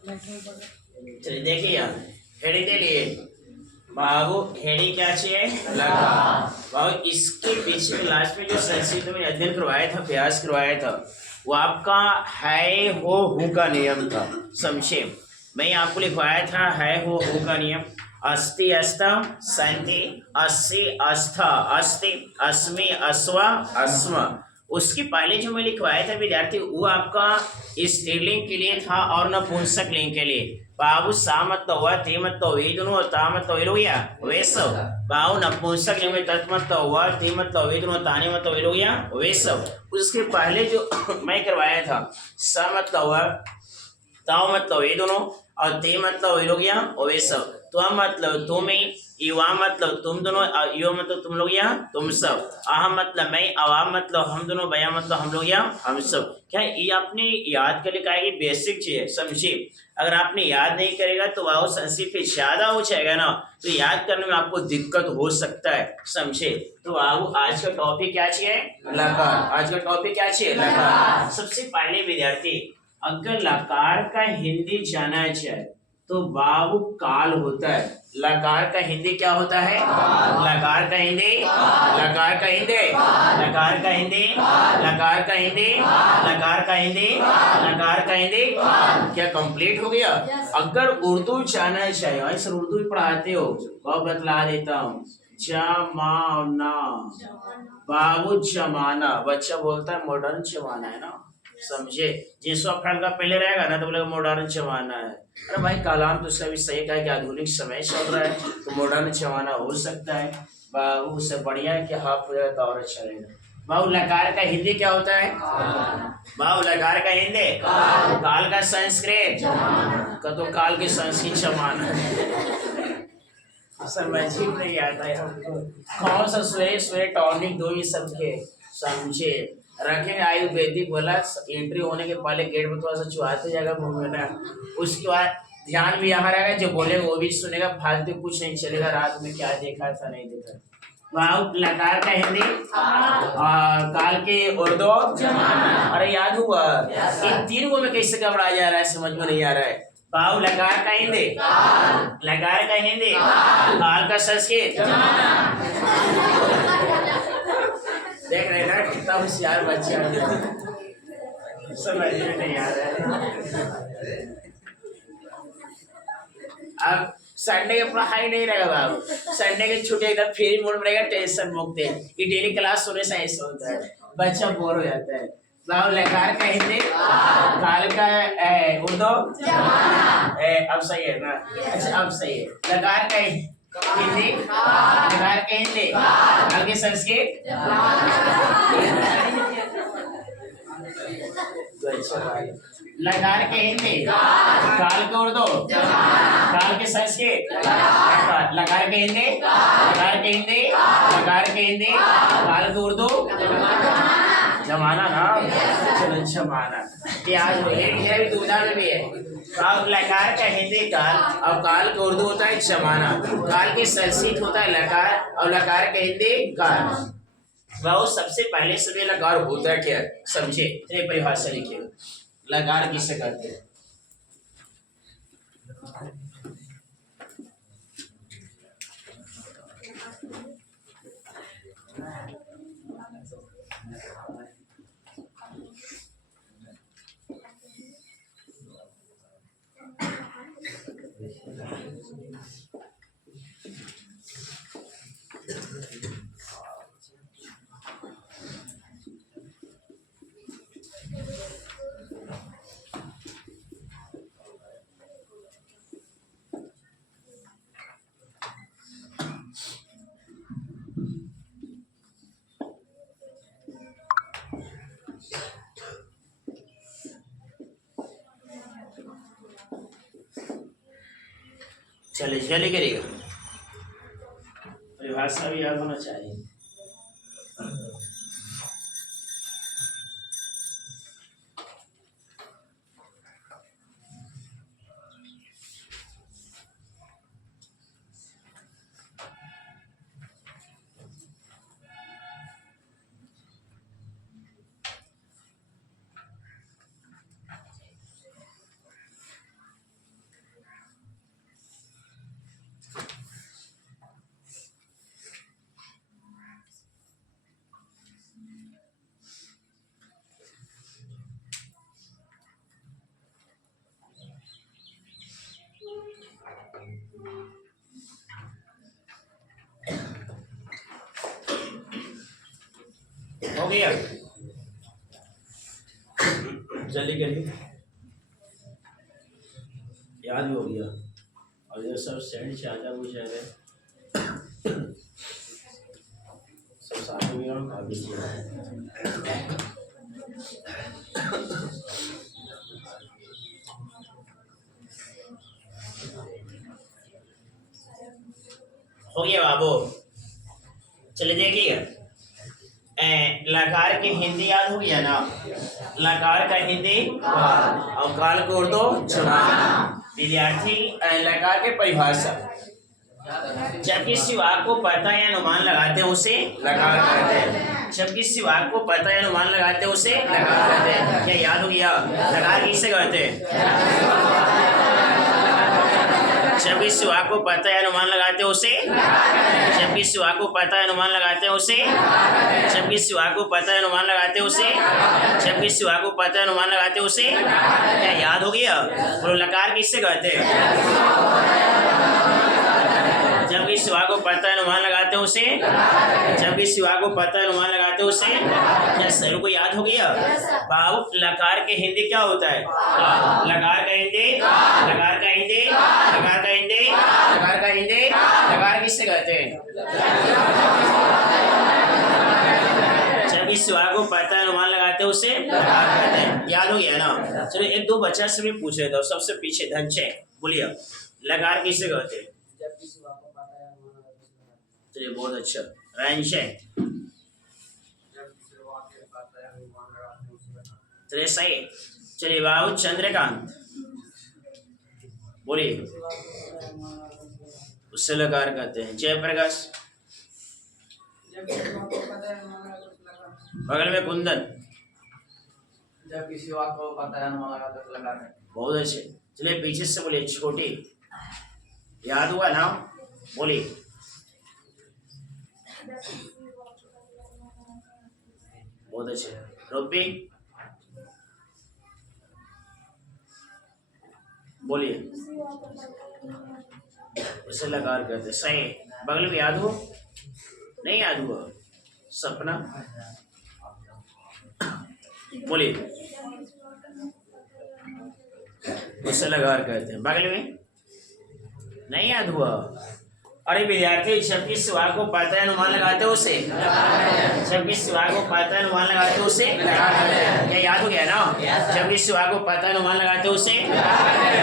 चलिए देखिए यहाँ हेडी के लिए बाबू हेडी क्या चाहिए लगा। बाबू इसके पीछे में लास्ट में जो संस्कृत में अध्ययन करवाया था अभ्यास करवाया था वो आपका है हो हु का नियम था। समझे मैं आपको लिखवाया था है हो हु का नियम। अस्ति अस्तम संति अस्सी अस्थ अस्ति अस्मि अस्वा अस्म। उसके पहले जो मैं लिखवाया था विद्यार्थी वो आपका स्त्रीलिंग के लिए था और नपुंसक लिंग के लिए। बाबू सा मतलब हुआ ते मतलब वे दोनों ता मतलब वे लोग या वे सब। बाबू नपुंसक लिंग में तत् मतलब हुआ ते मतलब वे दोनों ताने मतलब वे लोग या वे सब। उसके पहले जो मैं करवाया था सा मतलब हुआ ताओ मतलब ये दोनों और ते मतलब वे लोग यहाँ और वे सब। त्वम मतलब तुम ही युवा मतलब तुम दोनों यो मतलब तुम लोग यहाँ तुम सब। अहम मतलब मैं अवाम मतलब हम दोनों बया मतलब हम लोग यहाँ हम सब। क्या ये आपने याद कर लिखा है ये बेसिक चीज है समझिए। अगर आपने याद नहीं करेगा तो वह संस्कृत पे ज्यादा हो जाएगा ना तो याद करने में आपको दिक्कत हो सकता है समझे। तो बाबू आज का टॉपिक क्या चाहिए लकार। आज का टॉपिक क्या चाहिए लकार। सबसे पहले विद्यार्थी अगर लकार का हिंदी जाना जाए तो बाबू काल होता है। लकार का हिंदी क्या होता है लकार का हिंदी लकार का हिंदी लकार का हिंदी लकार का हिंदी लकार का हिंदी लकार का हिंदी। क्या कंप्लीट हो गया। अगर उर्दू जाना चाहिए सर उर्दू भी पढ़ाते हो बहुत बतला देता हूँ। जमाना बाबू जमाना बच्चा बोलता है मॉडर्न जमाना है ना समझे। जिस वक्त का पहले रहेगा ना तो बोलेगा मॉडर्न जमाना है। अरे भाई कलाम तो उसका भी सही कहा कि आधुनिक समय चल रहा है तो मॉडर्न जमाना हो सकता है। बाबू उससे बढ़िया है कि हाफ हो जाए तो और अच्छा रहेगा। बाबू लकार का हिंदी क्या होता है बाबू लकार का हिंदी काल का संस्कृत का तो काल के संस्कृत जमाना समझ ही नहीं आता है हमको। कौन सा स्वे स्वे टॉनिक दो ये सब के समझे रखेंगे। आयुर्वेदिक बोला एंट्री होने के पहले गेट में थोड़ा सा चुहाते जाएगा मुंह में ना। उसके बाद ध्यान भी यहाँ रहेगा जो बोलेगा वो भी सुनेगा फालतू कुछ नहीं चलेगा। रात में क्या देखा था नहीं देखा। वाह लकार का हिंदी काल के उर्दू अरे याद हुआ इन तीन को में कैसे घबराया जा रहा है समझ में नहीं आ रहा है। बाहु लकार का हिंदी लकार का हिंदी काल का संस्कृत। देख रहे ना कितना होशियार बच्चा समझ में नहीं आ रहा है। अब संडे की पढ़ाई नहीं रहेगा बाबू संडे की छुट्टी एकदम फ्री मूड में रहेगा टेंशन मुक्त है कि डेली क्लास होने से ऐसा होता है बच्चा बोर हो जाता है। बाबू लकार का हिंदी काल का उर्दू अब सही है ना। अच्छा अब सही है लकार का हिंदी लकार का हिंदी काल के संस्कृत। लकार के हिंदी काल के उर्दू काल के संस्कृत लकार के हिंदी लकार के हिंदी लकार के हिंदी काल के उर्दू जमाना ना चलो जमाना प्याज भी दूधा में भी है। अब लकार का हिंदी काल और काल का उर्दू होता है जमाना। काल के संस्कृत होता है लकार और लकार का हिंदी काल। वो सबसे पहले समय लकार होता है क्या समझे। परिभाषा लिखिए लकार किसे कहते हैं। चलिए चलिए करिएगा परिभाषा भी याद होना चाहिए। गया? जल्दी करिए, याद भी हो गया। और ये सब सेंड चाहता कुछ है सब साथ में और खा लीजिए। हो गया बाबू। चलिए देखिए, लकार की हिंदी याद हो गया ना? लकार का हिंदी और काल को उर्दू जबान। विद्यार्थी लकार के परिभाषा, जब किसी वाक्य को पता या अनुमान लगाते हैं उसे लकार कहते हैं। जब किसी वाक्य को पता या अनुमान लगाते हैं उसे लकार कहते हैं। क्या याद हो गया? लकार किसे कहते हैं? जब किसी वाक्य को पता है अनुमान लगाते हैं उसे, जब किसी वाक्य को पता है अनुमान लगाते हैं उसे, जब किसी वाक्य को पता है अनुमान लगाते हैं उसे, जब किसी वाक्य को पता है अनुमान लगाते हैं उसे। क्या याद हो गया? बोलो, लकार किससे कहते हैं? जब किसी वाक्य को पता है अनुमान लगाते हैं उसे, जब किसी वाक्य को पता है अनुमान लगाते हैं उसे। क्या सर को याद हो गया? बाबू, लकार के हिंदी क्या होता है? लकार का हिंदी, लकार का हिंदी, लकार का हिंदी, लकार का हिंदी। लकार किससे कहते हैं? जब किसी वाक्य को पता है अनुमान लगाते हैं उसे लकार कहते हैं। याद हो गया ना? चलो एक दो बच्चा से भी पूछ लेता हूँ। सबसे पीछे धनचय, बोलिए, लकार किससे कहते हैं? चलिए, बहुत अच्छा। रंजय, चलिए सही। चलिए बाबू, चंद्रकांत, बोलिए, उससे लकार कहते हैं। जयप्रकाश, बगल में कुंदन, जब किसी वाक्य को पता है अनुमान लगाते हैं लकार कहते हैं। बहुत अच्छे। चलिए पीछे से बोलिए, छोटी, याद हुआ ना? बोलिए, बहुत अच्छे। रूपी, बोलिए, उसे लकार कहते हैं। सही। बगल में याद हो? नहीं याद हुआ? सपना, बोलिए, उसे लकार कहते हैं। बगल में नहीं याद हुआ? अरे विद्यार्थी, जब किसी वाक्य को पता है अनुमान लगाते हो उसे, जब किसी वाक्य को पता है अनुमान लगाते हो उसे। क्या याद हो गया ना? जब किसी वाक्य को पता है अनुमान लगाते हो उसे,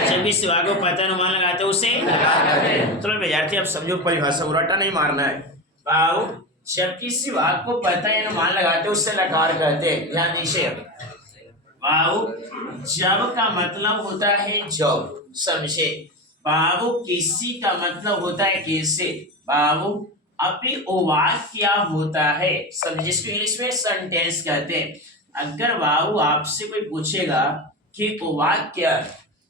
जब किसी वाक्य को पता है अनुमान लगाते हो उसे। चलो विद्यार्थी, अब समझो परिभाषा, उराटा नहीं मारना है। बाबू, जब किसी वाक्य को पता है अनुमान लगाते हो उससे लकार कहते हैं। ध्यान दीजिए बाबू, जब का मतलब होता है जब, समझे बाबू। किसी का मतलब होता है कैसे बाबू। अभी वो वाक्य क्या होता है, समझे, जिसको इंग्लिश में सेंटेंस कहते हैं। अगर बाबू आपसे कोई पूछेगा कि वो वाक्य क्या,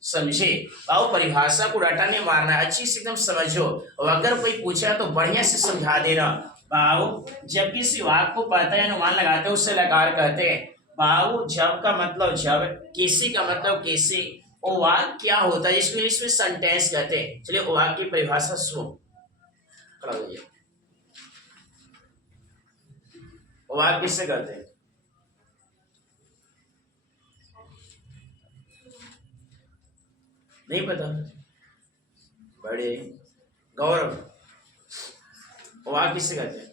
समझे बाबू, परिभाषा को रटा नहीं मारना है, अच्छी से एकदम समझो। और अगर कोई पूछेगा तो बढ़िया से समझा देना। बाबू, जब किसी वाक्य को पता है अनुमान लगाते हैं उससे लकार कहते हैं। बाबू, जब का मतलब जब, किसी का मतलब कैसे, वो वाक्य क्या होता है जिसको इंग्लिश में सेंटेंस कहते हैं। चलिए वो वाक्य की परिभाषा सुनो। वो वाक्य किससे कहते हैं? नहीं पता? बड़े गौरव, वो वाक्य किससे कहते हैं?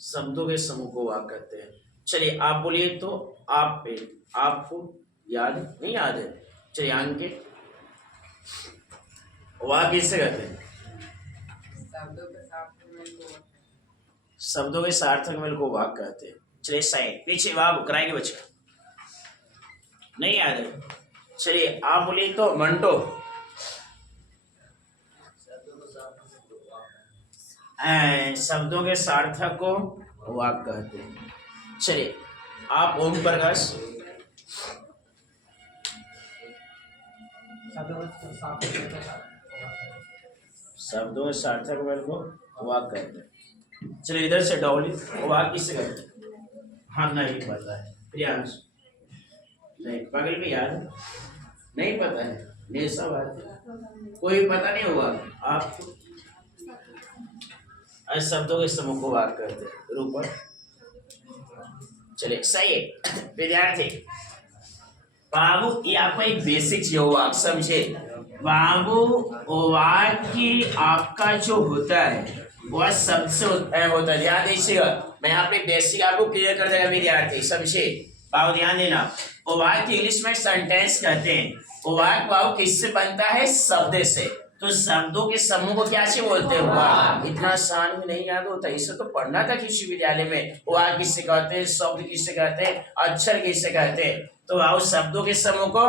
शब्दों के समूह को वाक्य कहते हैं। चलिए आप बोलिए तो, आप पे आपको याद नहीं याद है? चलिए अंकित, वाक्य किससे कहते हैं? शब्दों के सार्थक मेल को वाक्य कहते हैं। चलिए सही। पीछे बाबू कराएंगे बच्चा, नहीं याद है? चलिए आप बोलिए तो मंटो, शब्दों के सार्थक को वाक्य कहते हैं। चलिए आप ओम प्रकाश, शब्दों के सार्थक मेल को वाक्य कहते हैं। चलिए इधर से डॉली, वाक्य किससे कहते हैं? हाँ नहीं पता है। प्रियांश, नहीं। बगल में याद नहीं पता है? ये सब बात कोई पता नहीं हुआ आपको? शब्दों के समूह को वाक्य कहते हैं। रूपर, चलिए सही है विद्यार्थी। बाबू ये आपका एक बेसिक चीज हुआ, समझे बाबू। वाक्य आपका जो होता है वह सबसे होता है, ध्यान दीजिएगा। मैं यहाँ पे बेसिक आपको क्लियर कर देगा विद्यार्थी, समझे बाबू ध्यान देना। वो वाक्य इंग्लिश में सेंटेंस कहते हैं। वो वाक्य बाबू किससे बनता है? शब्द से। तो शब्दों के समूह को क्या से बोलते हैं? वाक्य। इतना आसान में नहीं याद होता, इसे तो पढ़ना था किसी विद्यालय में। वाक्य किससे कहते हैं, शब्द किससे कहते हैं, अक्षर किससे कहते हैं। तो आओ शब्दों के समूह को,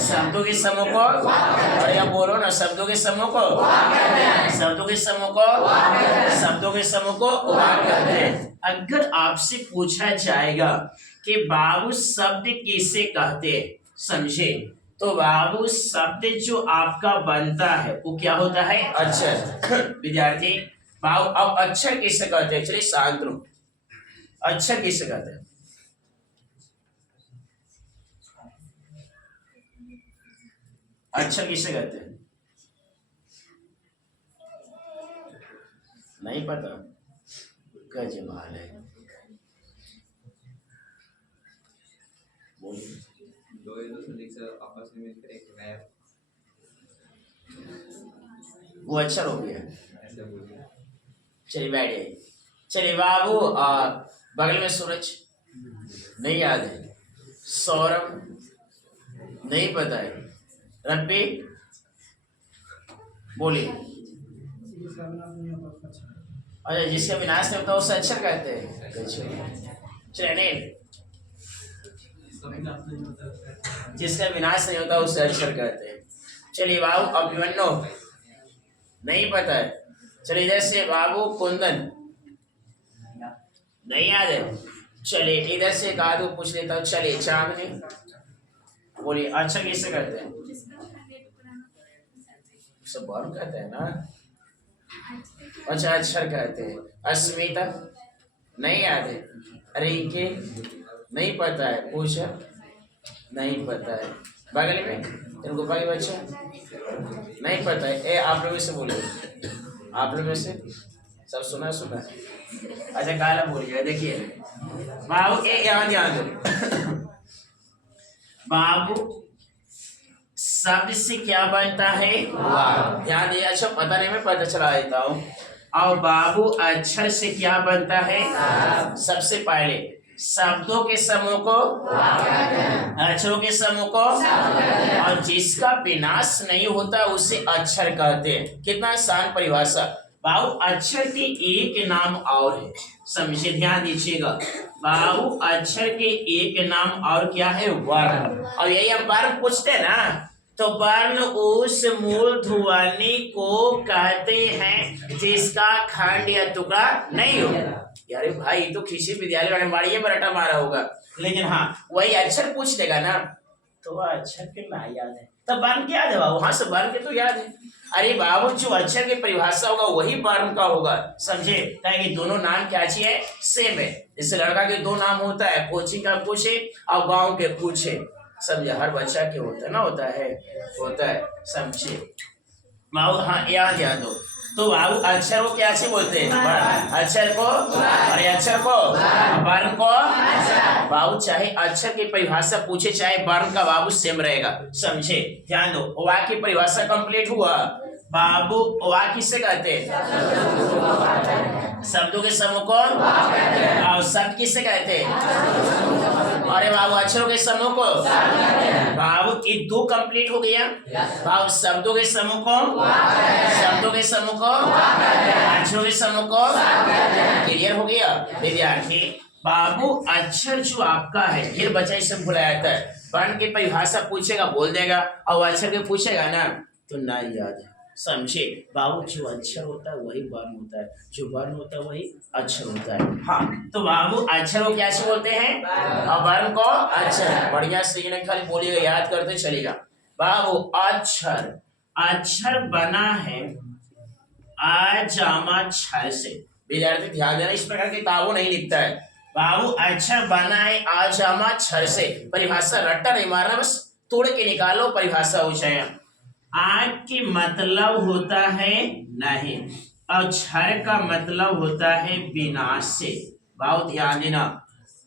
शब्दों के समूह को, और या बोलो ना शब्दों के समूह को, शब्दों के समूह को, शब्दों के समूह को वाक्य कहते हैं। अगर आपसे पूछा जाएगा कि बाबू शब्द किसे कहते हैं, समझे तो बाबू शब्द जो आपका बनता है वो क्या होता है? अक्षर। विद्यार्थी बाबू अब अक्षर किसे कहते हैं? चलिए शांत रहो, अक्षर किसे कहते हैं? अक्षर किसे कहते हैं? नहीं पता? कमाल है, बोलिए। दो या दो से अधिक आपस में मिलकर एक नया वो अक्षर हो गया। ऐसा बोलिए। चलिए बैठिए। चलिए बाबू बगल में सूरज नहीं याद है, सौरभ नहीं पता है, रब्बी बोलिए। अच्छा जिसका विनाश नहीं होता उसे अक्षर कहते हैं। चलिए नहीं, जिसका विनाश नहीं होता उसे अक्षर कहते हैं। चलिए बाबू अभिमन्यु नहीं पता है। चलिए इधर से बाबू कुंदन नहीं याद है। चलिए इधर से एक आदमी पूछ लेता हूँ। चलिए चांदनी बोलिए अक्षर किससे कहते हैं? सब बार कहते हैं ना। अच्छा अक्षर कहते हैं। अस्मिता नहीं याद है। रिंकी नहीं पता है, पूछा नहीं पता है। बगल में इनको बाकी बच्चा नहीं पता है। ए आप लोग में से बोलिए, आप लोग में से सब सुना सुना। अच्छा काला बोलिए। देखिए बाबू ए यहाँ ध्यान दो। बाबू शब्द से क्या बनता है? वाक्य। ध्यान दिया? अच्छा पता नहीं, मैं पता चला देता हूँ। और बाबू अक्षर से क्या बनता है? सबसे पहले शब्दों के समूह को, अक्षरों के समूह को, और जिसका विनाश नहीं होता उसे अक्षर कहते हैं। कितना आसान परिभाषा। बाबू अक्षर के एक नाम और है, समझे ध्यान दीजिएगा। बाबू अक्षर के एक नाम और क्या है? वर्ण। और यही हम वर्ण पूछते हैं ना, तो वर्ण उस मूल ध्वनि को कहते हैं जिसका खंड या टुकड़ा नहीं हो। यार भाई तो किसी विद्यालय वाले मारिए बरटा मारा होगा, लेकिन हाँ वही अक्षर पूछ देगा ना तो वह अक्षर के ना याद है, तब वर्ण क्या याद है? वहां से वर्ण के तो याद है। अरे बाबू जो अक्षर की परिभाषा होगा वही वर्ण का होगा, समझे। कि दोनों नाम क्या चाहिए? सेम है। जैसे लड़का के दो नाम होता है, कोचिंग का कुछ है और गाँव के कुछ है, समझे। हर बच्चा के होता है ना, होता है समझे बाबू। हाँ याद ध्यान दो। तो बाबू अक्षर को क्या से बोलते हैं? अक्षर को, और अक्षर को वर्ण को। बाबू चाहे अक्षर की परिभाषा पूछे चाहे वर्ण का, बाबू सेम रहेगा, समझे ध्यान दो। वाक्य की परिभाषा कंप्लीट हुआ। बाबू वाक्य किससे कहते हैं? शब्दों के समूह को, और शब्द किससे कहते हैं? अरे बाबू अक्षरों के समूह को। बाबू ये दो कंप्लीट हो गया। बाबू शब्दों के समूह को, शब्दों के समूह को, अक्षरों के समूह को। क्लियर हो गया विद्यार्थी। बाबू अक्षर जो आपका है, फिर बच्चा इसे भुला जाता है। वर्ण की परिभाषा पूछेगा बोल देगा, और अक्षर के पूछेगा ना तो ना याद है, समझे बाबू। जो अक्षर होता है वही वर्ण होता है, जो वर्ण होता है वही अक्षर होता है। हाँ तो बाबू अक्षर को क्या बोलते हैं? और वर्ण को अक्षर। बढ़िया से नहीं खाली बोलिएगा, याद करते चलेगा। बाबू अक्षर, अक्षर बना है अजामा क्षर से। विद्यार्थी ध्यान देना, इस प्रकार की किताबों नहीं लिखता है। बाबू अक्षर बना है अजामा क्षर से। परिभाषा रट्टा नहीं मारना, बस तोड़ के निकालो, परिभाषा हो जाए। आग की मतलब होता है नहीं, और क्षर का मतलब होता है विनाश से। बहुत ध्यान देना,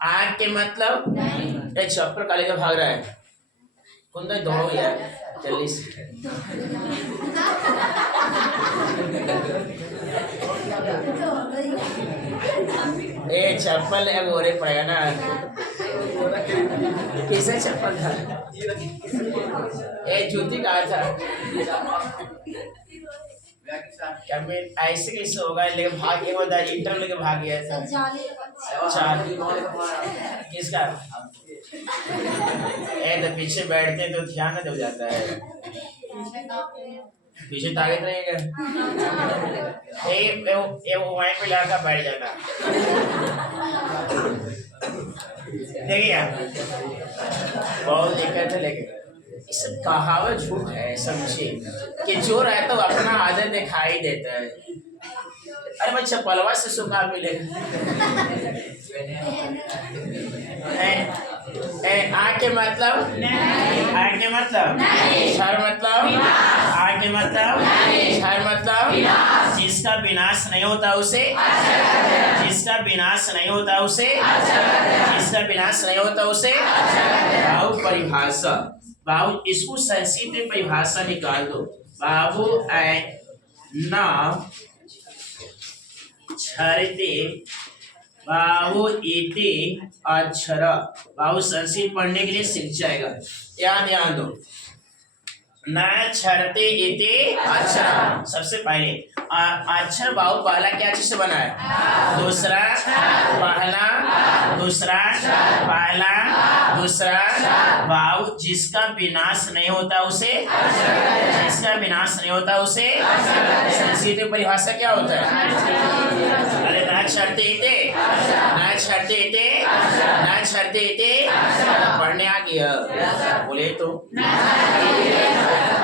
आग के मतलब ये चप्पल काले का भाग रहा है। कुंदन दौड़ो यार जल्दी से। ए चप्पल अब गोरे पड़ेगा ना। किसे चप्पल था? ए जूती कहा था? क्या मैं ऐसे कैसे होगा? लेकिन भाग ये बता इंटर लेके भाग गया था। चार किसका? ए तो पीछे बैठते तो ध्यान नहीं हो जाता है। पीछे ताकत रहेगा। ए वो वहीं पे लड़का बैठ जाता। देखिए बहुत दिक्कत है लेकिन इस कहावत झूठ है समझिए कि जो रहता है अपना आदत दिखाई देता है। अरे भाई चप्पलवा से सुखा मिलेगा। आग के मतलब आग के मतलब क्षर मतलब आग के मतलब क्षर मतलब जिसका विनाश नहीं होता उसे जिसका विनाश नहीं होता उसे जिसका विनाश नहीं होता उसे बाबू परिभाषा बाबू इसको संस्कृत में परिभाषा निकाल दो बाबू न क्षरते बाबू इति अक्षर बाबू संस्कृत पढ़ने के लिए सीख जाएगा। ध्यान दो न क्षरते इति अक्षर सबसे पहले अक्षर बाबू पहला क्या चीज से बना है? दूसरा पहला दूसरा पहला दूसरा बाबू जिसका विनाश नहीं होता उसे जिसका विनाश नहीं होता उसे संस्कृत में परिभाषा क्या होता है? अरे ना क्षरते इति ना क्षरते इति ना क्षरते इति पढ़ने आ गया बोले तो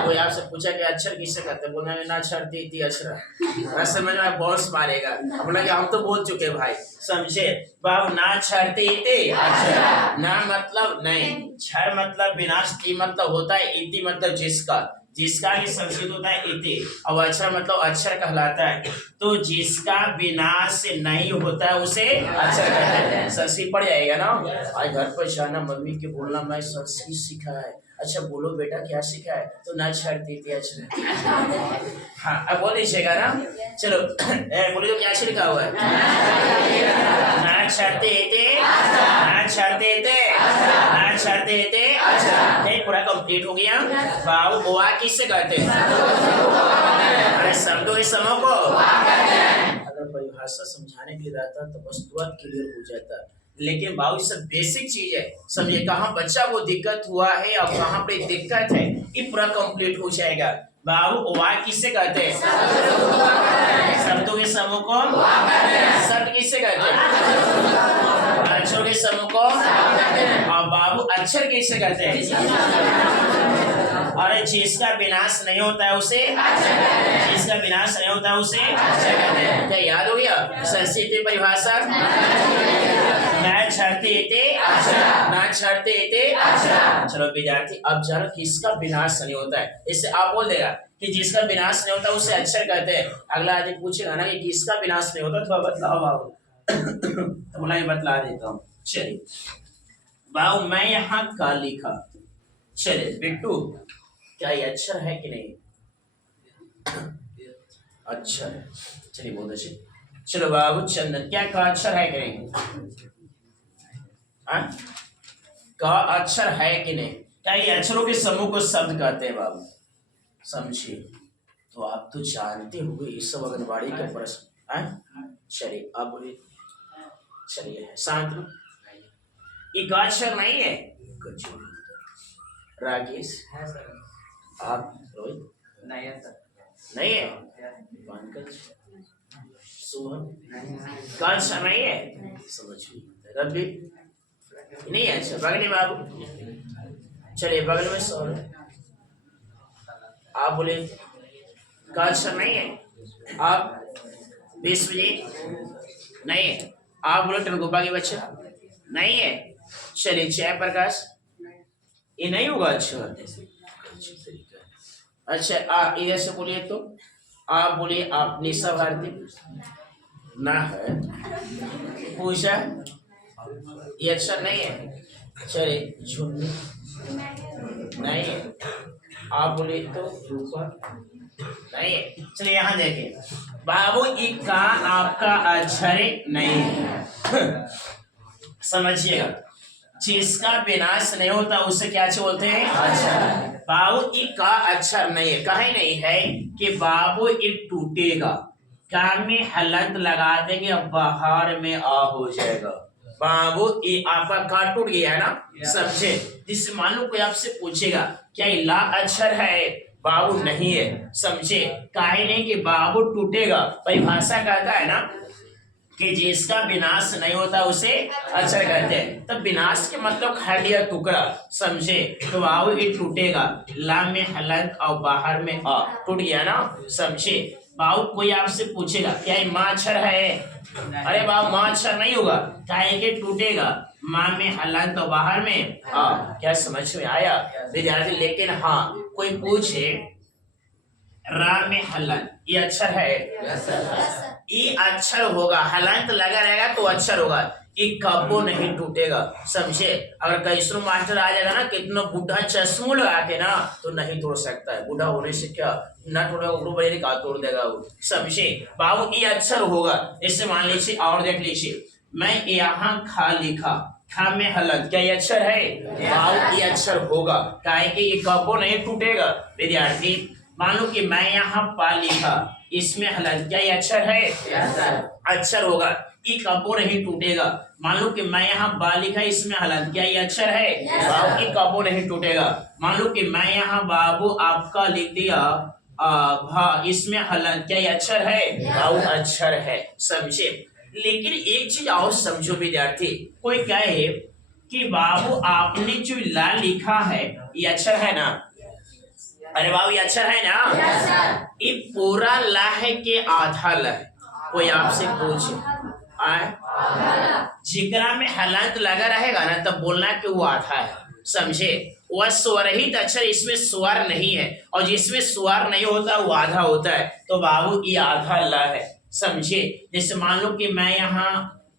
कोई आपसे पूछा कि अक्षर किससे कहते हैं? बोलना ना क्षरते इति अक्षर समझ में बॉस मारेगा। बोला कि हम तो बोल चुके भाई समझे बाबू ना क्षरते इति अक्षर ना मतलब नहीं क्षर मतलब विनाश ती मतलब होता है इति मतलब जिसका जिसका ही संस्कृत होता है इति और अक्षर मतलब अक्षर कहलाता है। तो जिसका विनाश नहीं होता है उसे अक्षर कहते हैं। संस्कृत पढ़ जाएगा ना आज घर पर जाना मम्मी के बोलना मैं संस्कृत सीखा है। अच्छा बोलो बेटा क्या सीखा है? तो ना क्षरते इति अक्षर। हाँ अब बोल दीजिएगा ना चलो बोले तो क्या लिखा हुआ है? ना क्षरते इति ना क्षरते इति ना क्षरते इति नहीं पूरा कंप्लीट हो गया। बाबू गोवा किससे कहते हैं? अरे शब्दों के समूह को अगर परिभाषा समझाने के लिए रहता तो बस तुरंत क्लियर हो जाता। लेकिन बाबू सब बेसिक चीज है समझिए कहाँ बच्चा को दिक्कत हुआ है और कहाँ पे दिक्कत है ये पूरा कंप्लीट हो जाएगा। बाबू वाह किससे कहते हैं? शब्दों के समूह को शब्द किससे कहते हैं? अक्षरों के समूह को और बाबू अक्षर किससे कहते हैं? अरे जिसका विनाश नहीं होता है उसे जिसका विनाश नहीं होता है उसे क्या याद हो गया? संस्कृत में परिभाषा ना क्षरते इति ना क्षरते इति। चलो विद्यार्थी अब जरा किसका विनाश नहीं होता है इससे आप बोल देगा कि जिसका विनाश नहीं होता उसे अक्षर कहते हैं। अगला आदमी पूछेगा ना कि किसका विनाश नहीं होता तो बतलाओ बाबू तो बोला बतला देता हूँ। चलिए बाबू मैं यहाँ का लिखा। चलिए बिट्टू क्या ये अक्षर है कि नहीं? अच्छा चलिए बहुत अच्छे। चलो बाबू चंदन क्या का अक्षर है कि नहीं? का अक्षर है कि नहीं? क्या ये अक्षरों के समूह को शब्द कहते हैं बाबू? समझिए तो आप तो जानते होंगे ये सब आंगनबाड़ी का प्रश्न। चलिए आप बोलिए। चलिए शांत ये का अक्षर नहीं है? राकेश आप रोहित नहीं है सर नहीं है? पंकज सोहन का अक्षर नहीं है? समझिए रवि नहीं है। अच्छा बगल में बाबू चलिए बगल में सौरभ आप बोले का अक्षर नहीं है? आप विश्वजीत नहीं है। आप बोले टनगोपा के बच्चा नहीं है। चलिए जयप्रकाश ये नहीं होगा अक्षर। अच्छा आप इधर से बोलिए तो आप बोलिए आप निशा भारती ना है। पूछा ये अक्षर नहीं है। चलिए झुन्नी नहीं है। आप बोले तो ऊपर नहीं है। चलिए यहाँ देखिए बाबू ई का आपका अक्षर नहीं है। समझिएगा जिसका विनाश नहीं होता उसे क्या बोलते हैं अक्षर। बाबू ई का अक्षर नहीं है। कहीं नहीं है कि बाबू ई टूटेगा। काम में हलंत लगा देंगे अब बाहर में आ हो जाएगा। बाबू ये आपका का टूट गया है ना समझे। जिससे मालूम कोई आपसे पूछेगा क्या ये ला अक्षर है बाबू नहीं है समझे। काहे नहीं कि बाबू टूटेगा। परिभाषा कहता है ना कि जिसका विनाश नहीं होता उसे अक्षर कहते हैं। तब विनाश के मतलब खाली टुकड़ा समझे। तो बाबू ये टूटेगा। ला में हलंत और बाहर में आ टूट गया ना समझे। बाबू कोई आपसे पूछेगा क्या ये माँ अक्षर है। अरे बाबू माँ अक्षर नहीं होगा काहे के टूटेगा। माँ में हलंत और बाहर में आ। क्या समझ में आया विद्यार्थी। लेकिन हाँ कोई पूछे रा में हलंत ये अक्षर है। ये अक्षर होगा। हलंत लगा रहेगा तो अक्षर होगा। ये कबो नहीं टूटेगा समझे। अगर कैसरो मास्टर आ जाएगा ना कितना बूढ़ा चश्मो लगा के ना तो नहीं तोड़ सकता है। बूढ़ा होने से क्या ना तोड़ेगा बड़े का तोड़ देगा वो समझे। बाबू ये अक्षर होगा। इससे मान लीजिए और देख लीजिए मैं यहाँ खा लिखा। खा में हलंत क्या ये अक्षर है। बाबू ये अक्षर होगा काहे कि ये कबो नहीं टूटेगा विद्यार्थी। मान लो कि मैं यहाँ पा लिखा इसमें हलंत क्या ये अक्षर है अक्षर होगा। ये कबो नहीं टूटेगा। मान लो कि मैं यहाँ बा लिखा इसमें हलंत क्या ये अक्षर है बाबू ये कबो नहीं टूटेगा। मान लो कि मैं यहाँ बाबू आपका लिख दिया भा इसमें हलंत क्या ये अक्षर है बाबू अक्षर है समझे। लेकिन एक चीज और समझो विद्यार्थी। कोई कहे कि बाबू आपने जो ला लिखा है ये अक्षर है ना। अरे बाबू ये अक्षर है ना। ये पूरा ला है कि आधा ला है। कोई आपसे पूछे जिकरा में हलंत लगा रहेगा ना तब बोलना कि वो आधा है समझे। वह स्वरहित अक्षर इसमें स्वर नहीं है और जिसमें स्वर नहीं होता वो आधा होता है। तो बाबू ये आधा ला है समझे। जैसे मान लो कि मैं यहाँ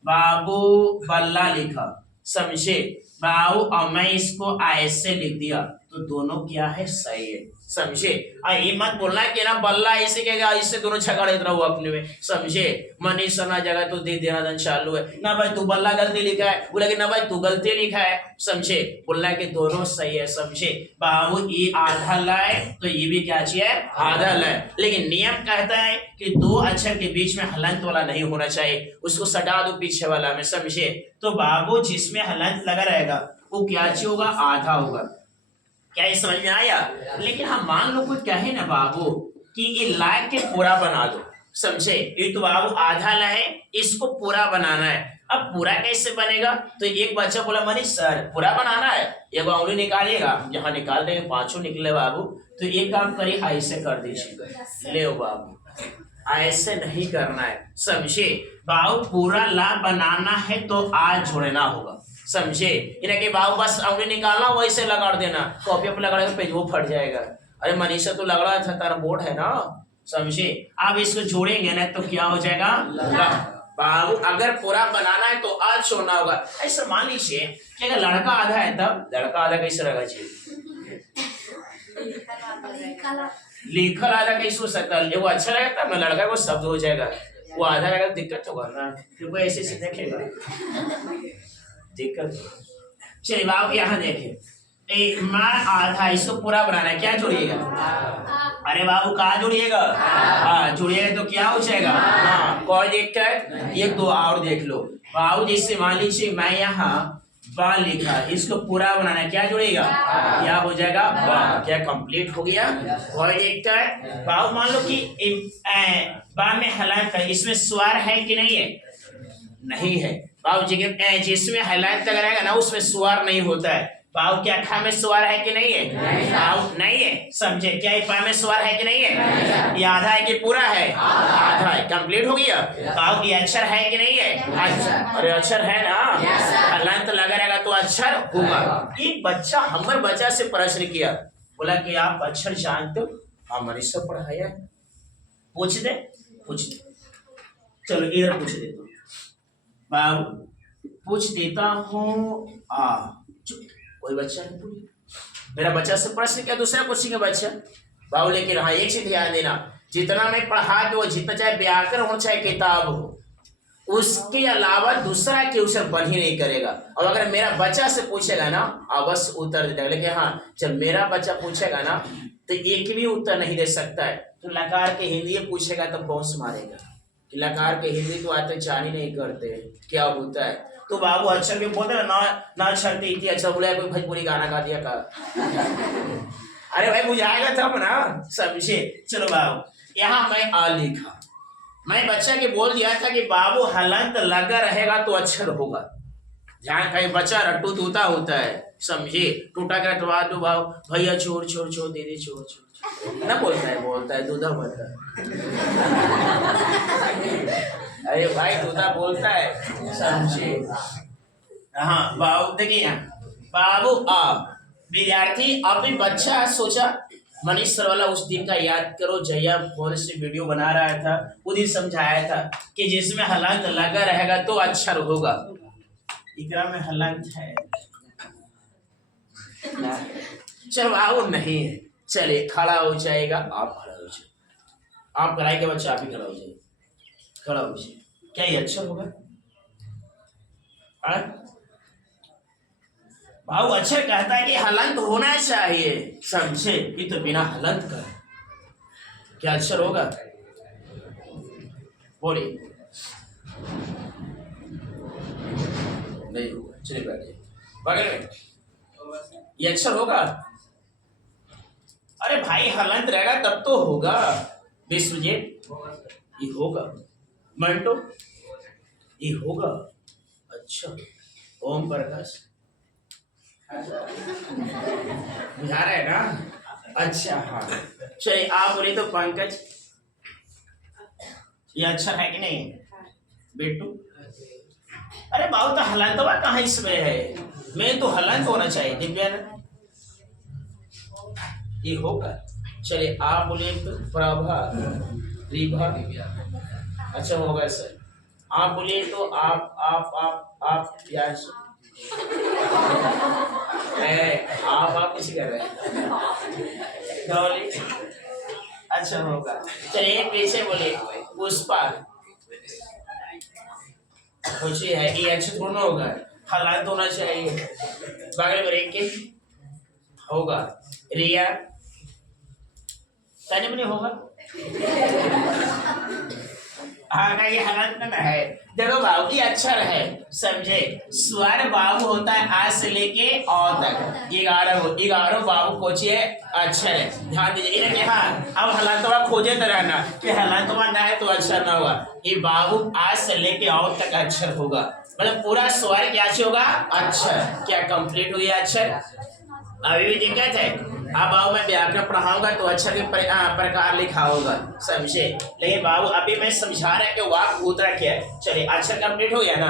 बाबू बल्ला लिखा समझे। बाबू और मैं इसको ऐसे लिख दिया तो दोनों क्या है सही है समझे। ये मत बोलना कि ना बल्ला ऐसे कहेगा इससे दोनों झगड़े रहो अपने में समझे। मनीष ना जगह तो दे देना दन चालू है ना भाई तू बल्ला गलती लिखा है बोला कि ना भाई तू गलती लिखा है समझे। बोलना कि दोनों सही है समझे। बाबू ये आधा लाए तो ये भी क्या चाहिए आधा लाए। लेकिन नियम कहता है कि दो अक्षर के बीच में हलंत वाला नहीं होना चाहिए। उसको सटा दो पीछे वाला में समझे। तो बाबू जिसमें हलंत लगा रहेगा वो क्या चाहिए होगा आधा होगा। क्या ये समझ में आया। लेकिन हम मान लो कोई कहे ना बाबू कि ये ला के पूरा बना दो समझे। ये तो बाबू आधा ला है इसको पूरा बनाना है। अब पूरा कैसे बनेगा। तो एक बच्चा बोला मनीष सर पूरा बनाना है एक उंगली निकालिएगा। यहाँ निकाल देंगे पांचों निकले बाबू। तो एक काम करिए ऐसे कर दीजिए ले बाबू ऐसे नहीं करना है समझे। बाबू पूरा ला बनाना है तो आज जोड़ना होगा समझे। इन्हें के बाबू बस उंगली निकालना वैसे लगा देना कॉपी पे लगा पेज वो फट जाएगा। अरे मनीषा तो लग रहा था तारा बोर्ड है ना समझे। आप इसको जोड़ेंगे ना तो क्या हो जाएगा बाबू। अगर पूरा बनाना है तो आज छोड़ना होगा। ऐसा मान लीजिए कि अगर लड़का आधा है तब लड़का आधा कैसे रहेगा चाहिए। लिखल आधा कैसे हो सकता है। वो अच्छा रहेगा तब लड़का वो शब्द हो जाएगा। वो आधा रहेगा दिक्कत होगा ना क्योंकि ऐसे से देखेगा दिक्कत। चलिए बाबू यहाँ देखे माँ आधा इसको पूरा बनाना है क्या जोड़िएगा। अरे बाबू कहा जोड़िएगा हाँ जोड़िएगा तो क्या हो जाएगा हाँ कौन देखता है एक दो और देख लो बाबू। जैसे मान लीजिए मैं यहाँ बा लिखा इसको पूरा बनाना है क्या जोड़ेगा क्या हो जाएगा बा। क्या कंप्लीट हो गया। कौन देखता है बाबू। मान लो कि बा में हलंत है इसमें स्वर है कि नहीं है नहीं है बाबू। जिसमें हलंत लगा रहेगा ना उसमें स्वर नहीं होता है बाबू। क्या खा में स्वर है कि नहीं है बाबू नहीं है समझे। क्या पा में स्वर है कि नहीं है। ये आधा है कि पूरा है आधा है कंप्लीट हो गया बाबू। ये अक्षर है कि नहीं है अक्षर। अरे अक्षर है ना हलंत लगा रहेगा तो अक्षर होगा। एक बच्चा हमारे बच्चा से प्रश्न किया बोला कि आप अक्षर जानते हो। हाँ मनीषा पढ़ाया पूछ दे चलो इधर पूछ दे बाबू पूछ देता हूँ कोई बच्चा नहीं पूछ मेरा बच्चा से प्रश्न क्या दूसरा पूछेंगे बच्चा बाबू। लेकिन हाँ एक चीज ध्यान देना, जितना मैं पढ़ा के वो जितना चाहे व्याकरण हो चाहे किताब हो, उसके अलावा दूसरा क्वेश्चन बन ही नहीं करेगा। और अगर मेरा बच्चा से पूछेगा ना अवश्य उत्तर दे देगा। लेकिन हाँ जब मेरा बच्चा पूछेगा ना तो एक भी उत्तर नहीं दे सकता है। तो लकार के हिंदी पूछेगा तो बॉस मारेगा कि लकार के हिंदी तो आते जान ही नहीं करते क्या होता है। तो बाबू अक्षर के बोलते ना ना छरते इतनी अच्छा बोला कोई भोजपुरी गाना गा दिया का अरे भाई बुझाएगा तब ना समझे। चलो बाबू यहाँ मैं आ लिखा, मैं बच्चा के बोल दिया था कि बाबू हलंत लगा रहेगा तो अक्षर होगा। ध्यान कहीं बच्चा रट्टू तूता होता है समझे, टूटा कटवा दो बाबू भैया छोड़ छोड़ छोड़ दीदी छोड़ छोड़ ना बोलता है दूधा बोलता है अरे भाई तूता बोलता है समझे। हाँ बाबू देखिए बाबू विद्यार्थी अभी बच्चा सोचा मनीष सर वाला उस दिन का याद करो जया फोन से वीडियो बना रहा था, उस दिन समझाया था कि जिसमें हलंत लगा रहेगा तो अक्षर होगा। इकरा में हलंत है चलो बाबू नहीं है, चलिए खड़ा हो जाएगा आप खड़ा हो जाए, आप कराए के बच्चा आप ही खड़ा हो जाए, खड़ा हो जाए। क्या ये अक्षर होगा बाबू? अक्षर कहता है कि हलंत होना चाहिए समझे, ये तो बिना हलंत का क्या अक्षर होगा बोलिए? नहीं होगा, चलिए बैठिए बगल में। ये अक्षर होगा? अरे भाई हलंत रहेगा तब तो होगा। विश्वजीत ये होगा, मंटो ये होगा। अच्छा ओम प्रकाश बुझा रहा है ना? अच्छा हाँ चलिए आप बोले तो पंकज ये अच्छा है कि नहीं बेटू? अरे बाबू तो हलंतवा कहाँ इसमें है, मैं तो हलंत होना चाहिए दिव्या ये होगा। चलिए आप बोले तो प्रभा रिभा अच्छा होगा सर। आप बोलिए तो आप यार आप किसी कर रहे हैं अच्छा होगा। चलिए पीछे बोलिए पुष्पा खुशी है ये अच्छा थोड़ा होगा, हालात होना चाहिए बगल में रेख के होगा। रिया तने बने होगा हाँ ये हालत में है। देखो बाबू की अक्षर है समझे, स्वर बाबू होता है आज से लेके और तक 11 बाबू खोजिए अक्षर है। ध्यान दीजिए कि हाँ अब हालातवा खोजे तो रहना कि हालातवा ना है तो अक्षर ना होगा। ये बाबू आज से लेके और तक अक्षर होगा, मतलब पूरा स्वर क्या होगा अक्षर। क्या कंप्लीट हुई अक्षर? अभी भी दिक्कत है? अब बाबू मैं व्याकरण पढ़ाऊंगा तो अक्षर के प्रकार लिखा होगा समझे। लेकिन बाबू अभी मैं समझा रहा कि वाक भूतरा क्या है। चलिए अक्षर कंप्लीट हो गया ना।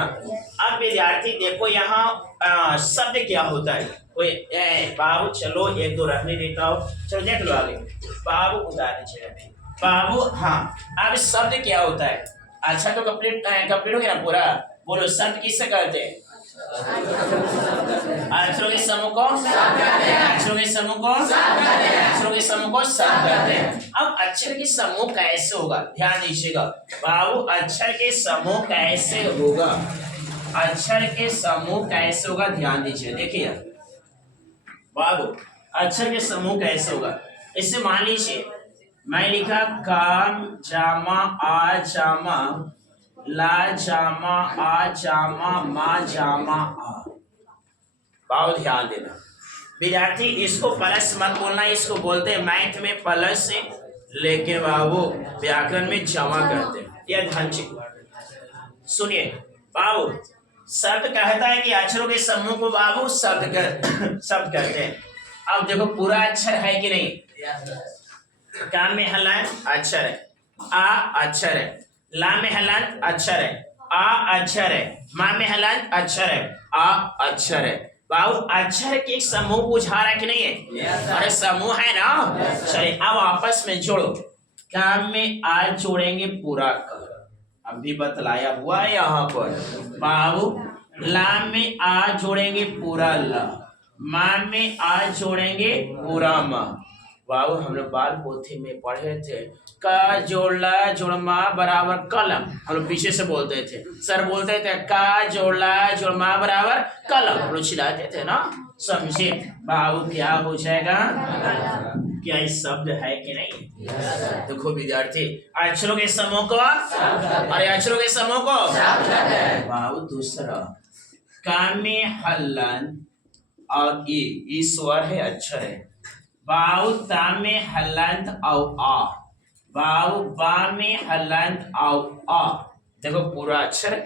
अब विद्यार्थी देखो यहाँ शब्द क्या होता है कोई बाबू चलो एक दो रखने देता हूँ, चलो देख लो आगे बाबू उतार दीजिए बाबू। हाँ अब शब्द क्या होता है? अच्छा तो कंप्लीट हो गया ना पूरा। बोलो शब्द किससे कहते हैं? अक्षरों के समूह को अक्षरों के समूह को अक्षरों के समूह को शब्द कहते हैं। अब अक्षर के समूह कैसे होगा ध्यान दीजिएगा बाबू। अक्षर के समूह कैसे होगा? अक्षर के समूह कैसे होगा ध्यान दीजिए। देखिए बाबू अक्षर के समूह कैसे होगा, इससे मान लीजिए मैं लिखा काम जामा आ जामा ला जामा आ जामा मा जामा आ। बाबू ध्यान देना विद्यार्थी, इसको प्लस मत बोलना, इसको बोलते हैं मैथ में प्लस से, लेकिन बाबू व्याकरण में जमा करते हैं। यह ध्यान सुनिए बाबू। शब्द कहता है कि अक्षरों के समूह को बाबू शब्द कहते हैं। अब देखो पूरा अक्षर है कि नहीं? काम में हलंत अक्षर है, आ अक्षर है, ला में हलंत अक्षर है, आ अक्षर है, मा में हलंत अक्षर है, आ अक्षर है। बाबू अक्षर के एक समूह बुझा रहा है कि नहीं है? अरे समूह है ना। चलिए अब आपस में जोड़ो, काम में आज जोड़ेंगे पूरा कर, अभी बतलाया हुआ है यहाँ पर बाबू। लाम में आ जोड़ेंगे पूरा ला, मा में आ जोड़ेंगे पूरा मा। बाबू हम लोग बाल पोथी में पढ़े थे, का जोड़ला जोड़मा बराबर कलम। हम लोग पीछे से बोलते थे, सर बोलते थे का जोड़ला जोड़मा बराबर कलम, हम लोग चिल्लाते थे ना, समझे। बाबू क्या हो जाएगा, क्या ये शब्द है कि नहीं? देखो विद्यार्थी, अक्षरों के समूह को और अक्षरों के समूह को बाबू दूसरा काम में हलन और ई स्वर है, अक्षर है। बाबू ता में हलंत और आ, बाबू बा में हलंत और आ। देखो पूरा अक्षर है,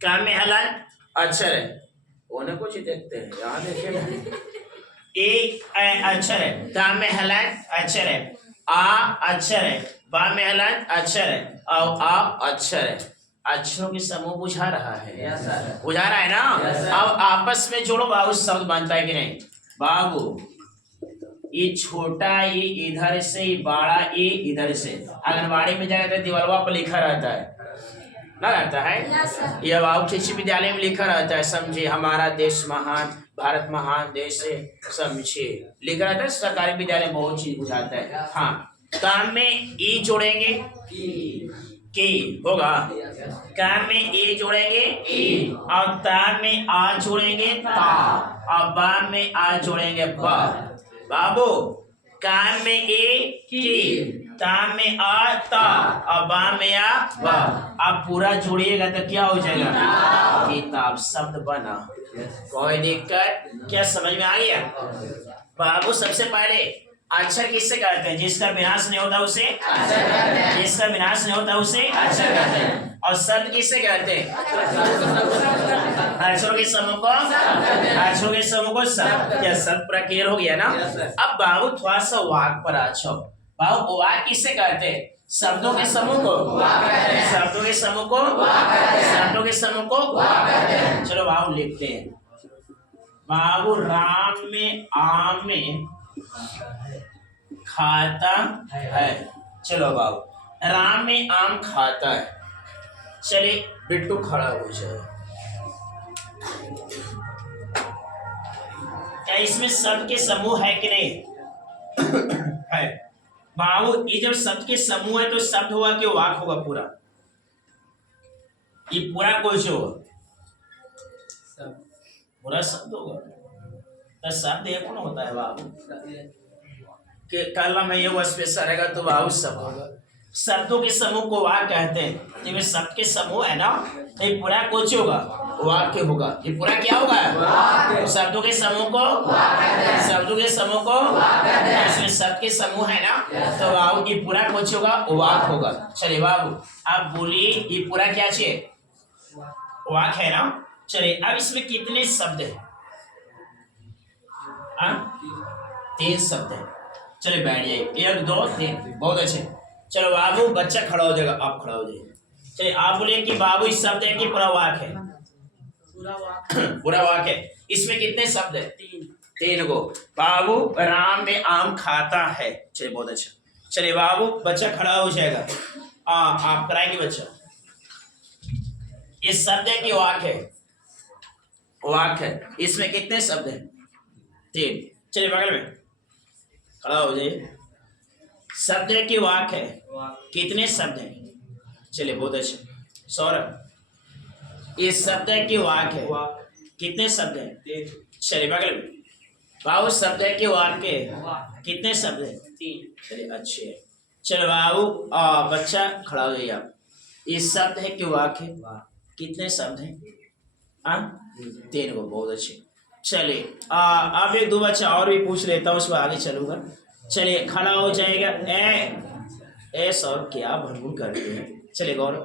काम में हलंत अक्षर है, उन्हें कुछ देखते हैं, यहाँ देखिए एक अक्षर है, ता में हलंत अक्षर है, आ अक्षर है, बा में हलंत अक्षर है और आ अक्षर है। अक्षरों के समूह बुझा रहा है, बुझा रहा है ना। अब आपस में जोड़ो बाबू, शब्द बनता है कि नहीं? बाबू ये छोटा ये इधर से, ये बड़ा ये इधर से। आंगनबाड़ी में जाए तो दीवारवा पर लिखा रहता है ना, रहता है। ये बाबू कृषि विद्यालय में लिखा रहता है, समझे, हमारा देश महान, भारत महान देश है, समझे, लिखा रहता है। सरकारी विद्यालय में बहुत चीज बुझाता है। हाँ, काम में ई जोड़ेंगे की होगा, काम में ए जोड़ेंगे ई, और ता में आ जोड़ेंगे ता, और बा में आ जोड़ेंगे बा। बाबू काम में ए की, ता में आ ता, और बा में आ बा। आप पूरा जोड़िएगा तो क्या हो जाएगा? किताब शब्द बना। कोई दिक्कत? क्या समझ में आ गया? बाबू सबसे पहले अक्षर किससे कहते हैं? जिसका विनाश नहीं होता उसे, जिसका विनाश नहीं होता उसे अक्षर कहते हैं। और शब्द किससे कहते हैं? अक्षरों के समूह को, अक्षरों के समूह को शब्द। क्या शब्द पूरा क्लियर हो गया ना? अब बाबू थोड़ा सा वाक पर आ जाओ। बाबू वाक किससे कहते हैं? शब्दों के समूह को, शब्दों के समूह को, शब्दों के समूह को। चलो बाबू लिखते हैं। बाबू राम में आम में खाता है। चलो बाबू, राम में आम खाता है। चलिए बिट्टू खड़ा हो जाए। क्या इसमें शब्द के समूह है कि नहीं? है। बाबू ये जब शब्द के समूह है तो शब्द हुआ कि वाक होगा पूरा? ये पूरा कुछ होगा, पूरा शब्द होगा। तो शब्द एक कौन होता है बाबू? कि कल में ये स्पेशल रहेगा तो बाबू सब होगा। शब्दों के समूह को वाक कहते हैं। जब शब्द के समूह है ना तो ये पूरा कुछ होगा, वाक्य होगा। ये पूरा क्या होगा? शब्दों के समूह को, शब्दों के समूह को, इसमें शब्द के समूह है ना तो बाबू ये पूरा कुछ होगा, वाक होगा। चलिए बाबू आप बोलिए, ये पूरा क्या चाहिए? वाक है ना। चलिए अब इसमें कितने शब्द है? 3 शब्द है। चलिए बैठ जाइए, 1 2 3, बहुत अच्छे। चलो बाबू बच्चा खड़ा हो जाएगा, आप खड़ा हो जाइए। चलिए आप बोले कि बाबू इस शब्द है कि पूरा वाक है? पूरा वाक है। इसमें कितने शब्द है? 3 गो। बाबू राम में आम खाता है। चलिए बहुत अच्छा। चलिए बाबू बच्चा खड़ा हो जाएगा, आप कराएंगे बच्चा। इस शब्द है कि वाक है? वाक है। इसमें कितने शब्द है? 3। चलिए बगल में खड़ा हो जाइए। शब्द है कि वाक है? कितने शब्द हैं? चलिए बहुत अच्छे। सौरभ ये शब्द है कि वाक है? कितने शब्द हैं? चलिए बगल में बाबू शब्द है कि वाक है? कितने शब्द हैं? 3। चलिए अच्छे। चलो बाबू बच्चा खड़ा हो जाइए आप। ये शब्द है कि वाक है? कितने शब्द हैं? 3 को। बहुत अच्छे। चलिए अब 1 2 बच्चा और भी पूछ लेता हूँ, उसको आगे चलूंगा। चलिए खड़ा हो जाएगा। ए सौरभ क्या भरभूर करते हैं? चलिए गौरव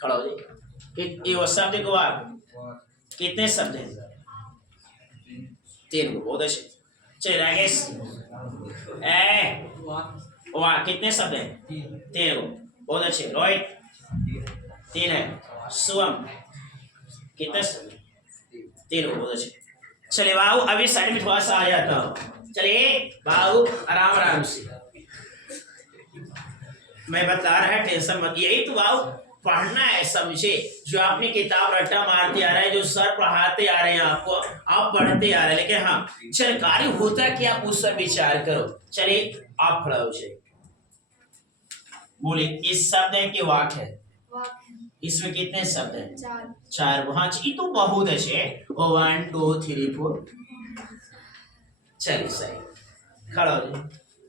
खड़ा हो जाइए। ये वो शब्द को वाक कितने शब्द हैं? 3 को। बहुत अच्छे। चलिए राकेश ए वाक कितने शब्द हैं? 3 को। बहुत अच्छे। रोहित 3 है। शुभम कितने? 3 को। बहुत अच्छे। चलिए बाबू अभी साइड में थोड़ा सा आ जाता हूँ। चलिए बाबू आराम आराम से, मैं बता रहा है, टेंशन मत। यही तो बाबू पढ़ना है, समझे। जो आपने किताब रट्टा मारते आ रहे हैं, जो सर पढ़ाते आ रहे हैं आपको, आप पढ़ते आ रहे हैं, लेकिन हाँ जानकारी होता है कि आप उस पर विचार करो। चलिए आप खड़ा हो जाइए, बोले इस शब्द है कि वाक्य है? इसमें कितने शब्द हैं? चार। वहां ये तो बहुत अच्छे। 1 2 3 4। चलिए सही, खड़ा हो जाइए,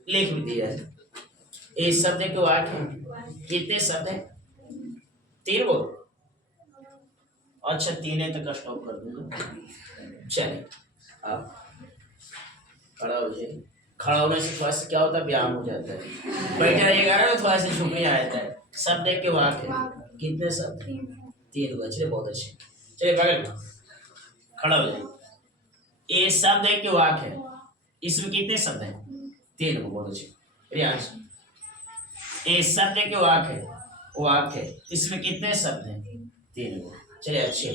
लिख भी दिया है। इस शब्द के वाक्य हैं। कितने शब्द हैं? 3 गो। अच्छा 3 है तो स्टॉप कर दूंगा। चलिए आप खड़ा हो जाइए। खड़ा होने से थोड़ा सा क्या होता है, व्यायाम हो जाता है। बैठे रहिएगा ना थोड़ा सा झुकने आ जाता है। शब्द के वाक्य कितने शब्द? 3 गो। चलिए बहुत अच्छे। चलिए बगल में खड़ा हो जाइए। ये शब्द है कि वाक्य है? इसमें कितने शब्द हैं? 3 गो। बहुत अच्छे रियाज। ये शब्द के वाक्य है? वाक्य है। इसमें कितने शब्द हैं? 3 गो। चलिए अच्छे।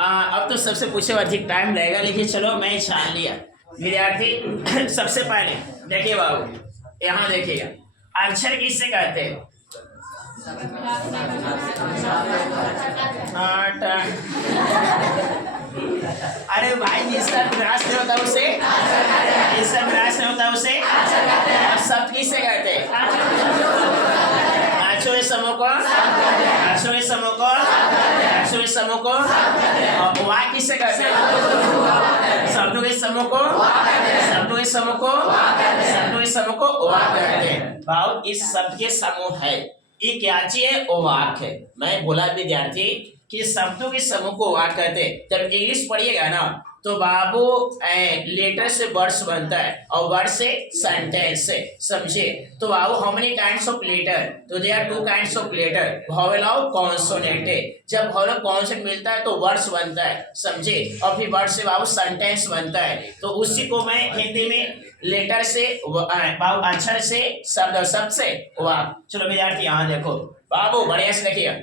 अब तो सबसे पूछे अधिक टाइम लगेगा, लेकिन चलो मैं छान लिया। विद्यार्थी सबसे पहले देखिए बाबू, यहाँ देखिएगा, अक्षर किससे कहते हैं? अरे भाई जिसका विनाश नहीं होता उसे, जिसका विनाश नहीं होता उसे शब्द किससे कहते हैं? अक्षरों के समूह को, अक्षरों के समूह को, अक्षरों के समूह को वाक्य किससे कहते हैं? शब्दों के समूह को, शब्दों के समूह को, शब्दों के समूह को वाक्य कहते हैं। भाव इस शब्द के समूह है, ये क्या चीज है? वो वाक्य है। मैं बोला विद्यार्थी कि शब्दों के समूह को वाक्य कहते हैं। जब इंग्लिश पढ़िएगा ना तो बाबू लेटर से वर्ड्स बनता है और वर्ड से सेंटेंस से, समझे। तो बाबू how many kinds of letter? तो there are 2 kinds of letter, vowel और कॉन्सोनेंट। जब वोवेल कॉन्सोनेंट मिलता है तो वर्ड्स बनता है, समझे। और फिर वर्ड से बाबू सेंटेंस बनता है। तो उसी को मैं हिंदी में लेटर से बाबू, अक्षर से शब्द और शब्द से वाक्य। चलो विद्यार्थी यहाँ देखो बाबू, बढ़िया से देखिएगा।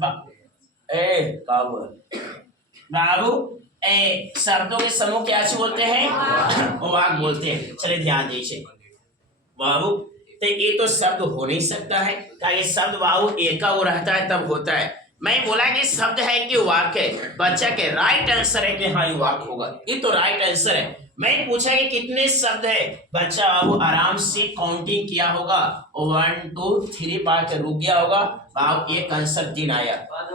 बाबू बाबू शब्दों के समूह क्या बोलते हैं? वाक्य बोलते हैं। चलिए ध्यान दीजिए बाबू, तो ये तो शब्द हो नहीं सकता है, ताकि शब्द बाबू एक वो रहता है तब होता है। मैं बोला कि शब्द है कि वाक्य है? बच्चा के राइट आंसर है कि हाँ ये वाक्य होगा, ये तो राइट आंसर है। मैं पूछा कि कितने शब्द है? बच्चा बाबू आराम से काउंटिंग किया होगा, 1 2 3 पा के रुक गया होगा। बाबू एक आंसर 3 आया,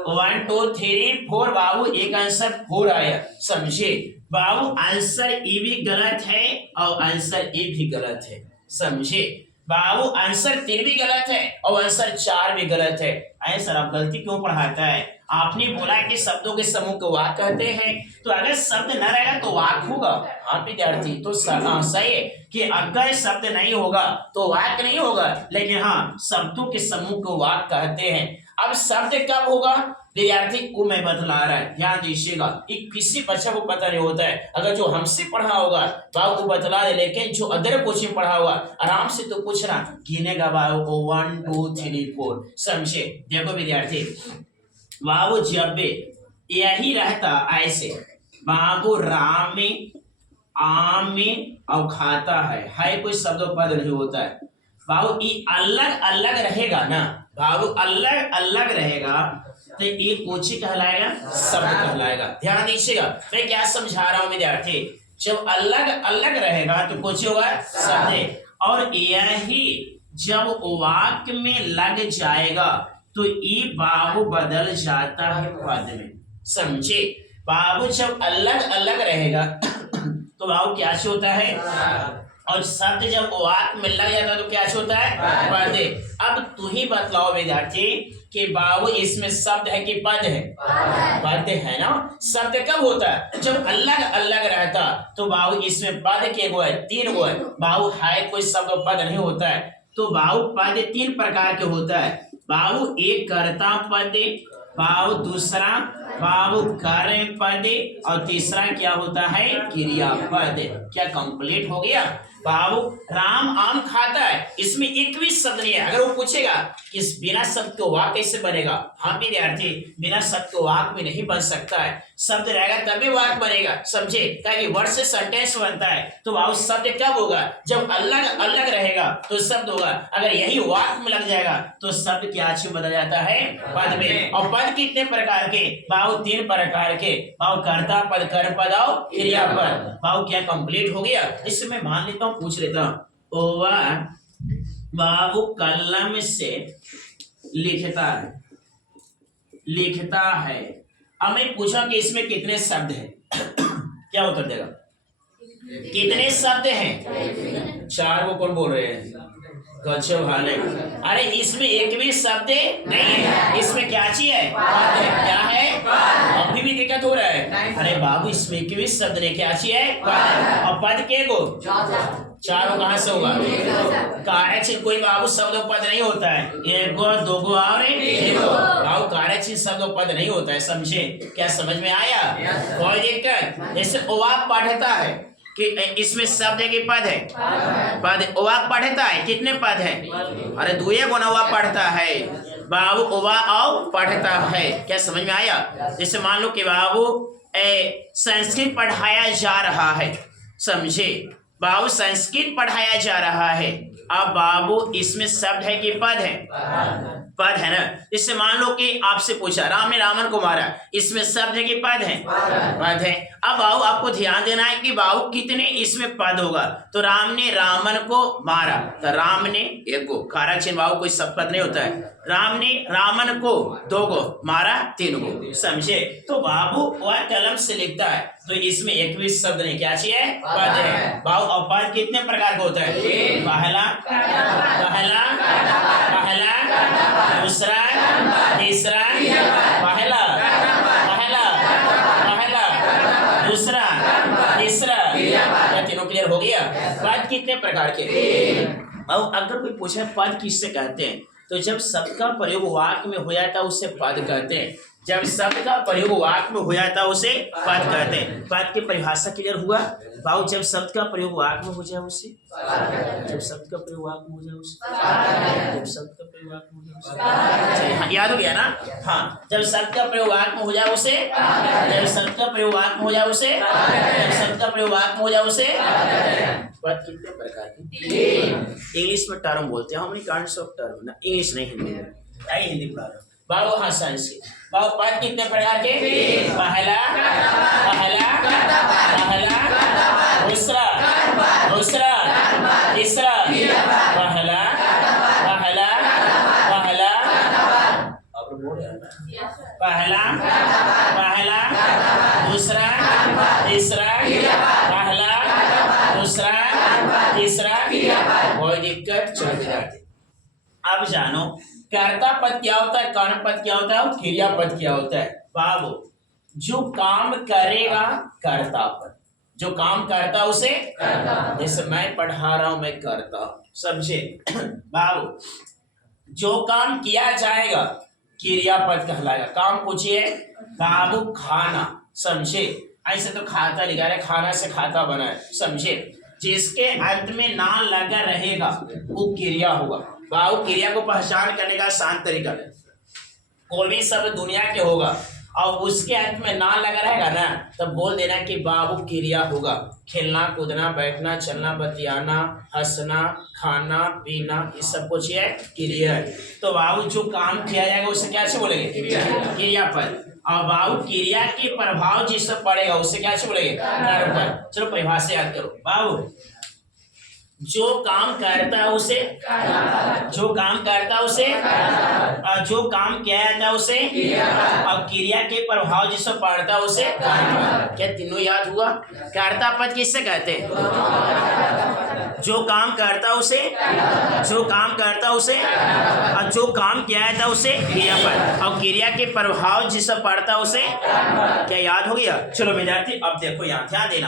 1 2 3 4 बाबू एक आंसर 4 आया, समझे। बाबू आंसर ए भी गलत है और आंसर ए भी गलत है, समझे। बाबू आंसर 3 भी गलत है और आंसर 4 भी गलत है। अरे सर आप गलती क्यों पढ़ाता है? आपने बोला कि शब्दों के समूह को वाक्य कहते हैं, तो अगर शब्द न रहेगा तो वाक्य होगा। हाँ विद्यार्थी, तो सही है कि अगर शब्द नहीं होगा तो वाक्य नहीं होगा, लेकिन हाँ शब्दों के समूह को वाक्य कहते हैं। अब शब्द कब होगा विद्यार्थी को मैं बतला रहा है, ध्यान दीजिएगा। ये किसी बच्चे को पता नहीं होता है। अगर जो हमसे पढ़ा होगा बाबू को बतला दे, लेकिन जो अदर कोचिंग पढ़ा होगा आराम से तो पूछना, गिनेगा बाबू 1 2 3 4, समझे। देखो विद्यार्थी बाबू जब भी यही रहता ऐसे, बाबू राम में, आम में और खाता है कोई शब्द पद नहीं होता है। बाबू ये अलग अलग रहेगा ना, बाबू अलग अलग रहेगा तो ये कोची कहलाएगा? शब्द कहलाएगा। ध्यान दीजिएगा मैं क्या समझा रहा हूँ विद्यार्थी। जब अलग अलग रहेगा तो कोची होगा? शब्द। और यही जब वाक्य में लग जाएगा तो ये बाबू बदल जाता है पद में, समझे। बाबू जब अलग अलग रहेगा तो बाबू क्या होता है? और शब्द जब वाक्य में लग जाता है तो क्या होता है? पद। अब तू ही बतलाओ विद्यार्थी कि बाबू इसमें शब्द है कि पद है? पद है ना। शब्द कब होता है? जब अलग अलग रहता। तो बाबू इसमें पद के गो है, 3 गो है। बाबू है कोई शब्द पद नहीं होता है। तो बाबू पद 3 प्रकार के होता है। बाबू एक कर्ता पद, बाबू दूसरा बाबू कार्य पद और तीसरा क्या होता है? क्रिया पद। क्या कंप्लीट हो गया? बाबू राम आम खाता है इसमें एक भी शब्द नहीं है। अगर वो पूछेगा कि इस बिना शब्द के वाक्य कैसे बनेगा, हाँ विद्यार्थी, बिना शब्द के वाक्य में नहीं बन सकता है। शब्द रहेगा तभी वाक्य बनेगा, समझे? क्या कि वर्ड से सेंटेंस बनता है, तो वह शब्द कब होगा? जब अलग अलग रहेगा तो शब्द होगा। अगर यही वाक्य में लग जाएगा तो शब्द क्या चीज बदल जाता है? पद में। और पद कितने प्रकार के? बाबू 3 प्रकार के। बाबू कर्ता पद, कर्म पद और क्रियापद। बाबू क्या कंप्लीट हो गया? इससे मैं मान लेता हूँ, पूछ लेता हूँ। ओवा बाबू कलम से लिखता है। अब मैं पूछा कि इसमें कितने शब्द हैं? क्या उत्तर देगा? कितने शब्द हैं? 4 को कौन बोल रहे हैं? गच्छो भाले। अरे इसमें एक भी शब्द नहीं है। इसमें क्या चीज है? पद है। क्या है? अभी भी दिक्कत हो रहा है। अरे बाबू इसमें एक भी शब्द नहीं, क्या चीज है? पद। और पद के गो? 4 कहाँ से होगा? कारक चिन्ह कोई बाबू शब्द पद नहीं होता है। 1 गो 2 गो और 3 गो। बाबू कारक चिन्ह शब्द पद नहीं होता है, समझे? क्या समझ में आया? कोई दिक्कत? जैसे ओवाक पढ़ता है कि इसमें शब्द है कि पद है? पद। ओवाक पढ़ता है, कितने पद है? अरे 2 गुना ओवाक पढ़ता है बाबू। ओवा और पढ़ता है, क्या समझ में आया? जैसे मान लो कि बाबू संस्कृत पढ़ाया जा रहा है, समझे? बाबू संस्कृत पढ़ाया जा रहा है। अब बाबू इसमें शब्द है कि पद है? पद है ना। इससे मान लो कि आपसे पूछा राम ने रावण को मारा, इसमें शब्द है कि पद है? पद है। अब बाबू आपको ध्यान देना है कि बाबू कितने इसमें पद होगा। तो राम ने रावण को मारा, तो राम ने 1 गो। कारक चिन्ह बाबू कोई सब पद नहीं होता है। राम ने रावण को 2 गो मारा, 3 गो, समझे? तो बाबू वह कलम से लिखता है, तो इसमें एक भी शब्द नहीं, क्या चाहिए? पद है। बाबू और पद कितने प्रकार का होता है? पहला, दूसरा, तीसरा, पहला, दूसरा, तीसरा। क्या तीनों क्लियर हो गया? पद कितने प्रकार के? और अगर कोई पूछे पद किससे कहते हैं, तो जब शब्द का प्रयोग वाक्य में हो जाता है उसे पद कहते हैं। जब शब्द का प्रयोग वाक्य में हो जाता है उसे पद कहते हैं। पद की परिभाषा क्लियर हुआ बाबू? जब शब्द का प्रयोग वाक्य में हो जाए उसे, जब शब्द का प्रयोग वाक्य में हो जाए उसे, जब शब्द का प्रयोग वाक्य में हो जाए उसे, याद हो गया ना? हाँ, जब शब्द का प्रयोग वाक्य में हो जाए उसे, जब शब्द का प्रयोग वाक्य में हो जाए उसे, जब शब्द का प्रयोग वाक्य में हो जाए उसे। पद कितने प्रकार के? इंग्लिश में टर्म बोलते हैं, हमने काइंड्स ऑफ टर्म ना, इंग्लिश नहीं हिंदी में। हिंदी पढ़ा रहा हूँ बाबू। हाँ संस्कृत। बाबू पद कितने प्रकार के? पहला, दूसरा, तीसरा, पहला, अब बोल रहे हैं ना? पहला, दूसरा, तीसरा, पहला, दूसरा, तीसरा। कोई दिक्कत? चल जाते। अब जानो कर्ता पद क्या होता है, कर्म पद क्या होता है और क्रिया पद क्या होता है? बाबू जो काम करेगा कर्ता पद, जो काम करता उसे करता। जैसे मैं पढ़ा रहा हूं, मैं करता हूं, समझे? बाबू जो काम किया जाएगा क्रिया पद कहलाएगा। काम पूछिए बाबू खाना, समझे? ऐसे तो खाता लिखा है, खाना से खाता बना है, समझे? जिसके अंत में ना लगा रहेगा वो क्रिया होगा। बाबू क्रिया को पहचान करने का आसान तरीका है, कोई भी शब्द दुनिया के होगा और उसके अंत में ना लगा रहेगा ना, तब बोल देना कि बाबू क्रिया होगा। खेलना, कूदना, बैठना, चलना, बतियाना, हंसना, खाना, पीना, ये सब कुछ है क्रिया है। तो बाबू जो काम किया जाएगा उसे क्या से बोलेंगे? क्रिया पद। और बाबू क्रिया के प्रभाव जिस पर पड़ेगा उसे क्या से बोलेंगे? कर्म पद। चलो परिभाषा याद करो बाबू। जो काम करता है उसे, जो काम करता है उसे, जो काम किया जाता है उसे, और क्रिया के प्रभाव जिससे पड़ता है उसे। क्या तीनों याद हुआ? कर्ता पद किससे कहते हैं? जो काम करता है उसे, जो काम करता है उसे, और जो काम किया जाता है उसे क्रिया पद, और क्रिया के प्रभाव जिससे पड़ता है उसे। क्या याद हो गया? चलो विद्यार्थी अब देखो यहाँ ध्यान देना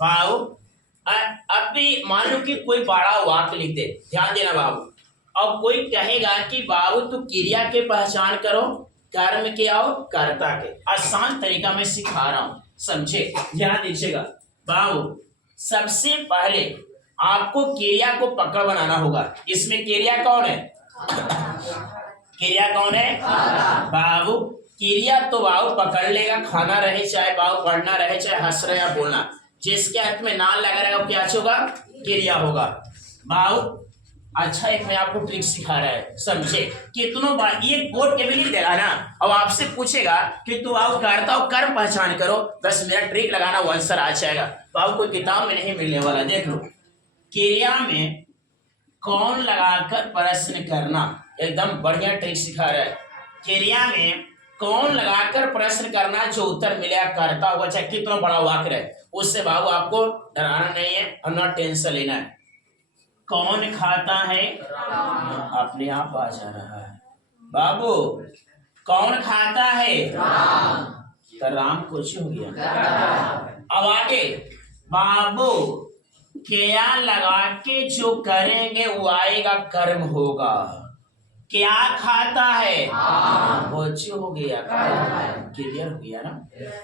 बाबू। अब भी मान लो कि कोई बड़ा वाक्य लिख दे, ध्यान देना बाबू। अब कोई कहेगा कि बाबू तू क्रिया के पहचान करो, कर्म के और कर्ता के। आसान तरीका में सिखा रहा हूं, समझे? ध्यान दीजिएगा बाबू। सबसे पहले आपको क्रिया को पकड़ बनाना होगा। इसमें क्रिया कौन है? क्रिया कौन है? बाबू क्रिया तो बाबू पकड़ लेगा, खाना रहे चाहे बाबू पढ़ना रहे चाहे हंस रहे या बोलना, जिसके हाथ में नाल लगा रहेगा वो क्या होगा? क्रिया होगा। बाबू अच्छा एक मैं आपको ट्रिक सिखा रहा है, समझे? कितनों बार ये बोर्ड टेबल ही देगा ना, अब आपसे पूछेगा कि तू आओ करता हो कर्म पहचान करो, बस मेरा ट्रिक लगाना वो आंसर आ जाएगा। तो आपको कोई किताब में नहीं मिलने वाला। देख लो, क्रिया में कौन लगाकर प्रश्न करना, एकदम बढ़िया ट्रिक सिखा रहा है। क्रिया में कौन लगाकर प्रश्न करना, जो उत्तर मिलेगा करता होगा, चाहे कितना बड़ा वाक्य है, उससे बाबू आपको डराना नहीं है और ना टेंशन लेना है। कौन खाता है? अपने आप आ जा रहा है बाबू। कौन खाता है? तो राम कुछ हो गया। अब आगे बाबू, क्या लगा के जो करेंगे वो आएगा, कर्म होगा। क्या खाता है? कुछ हो गया, क्लियर हो गया ना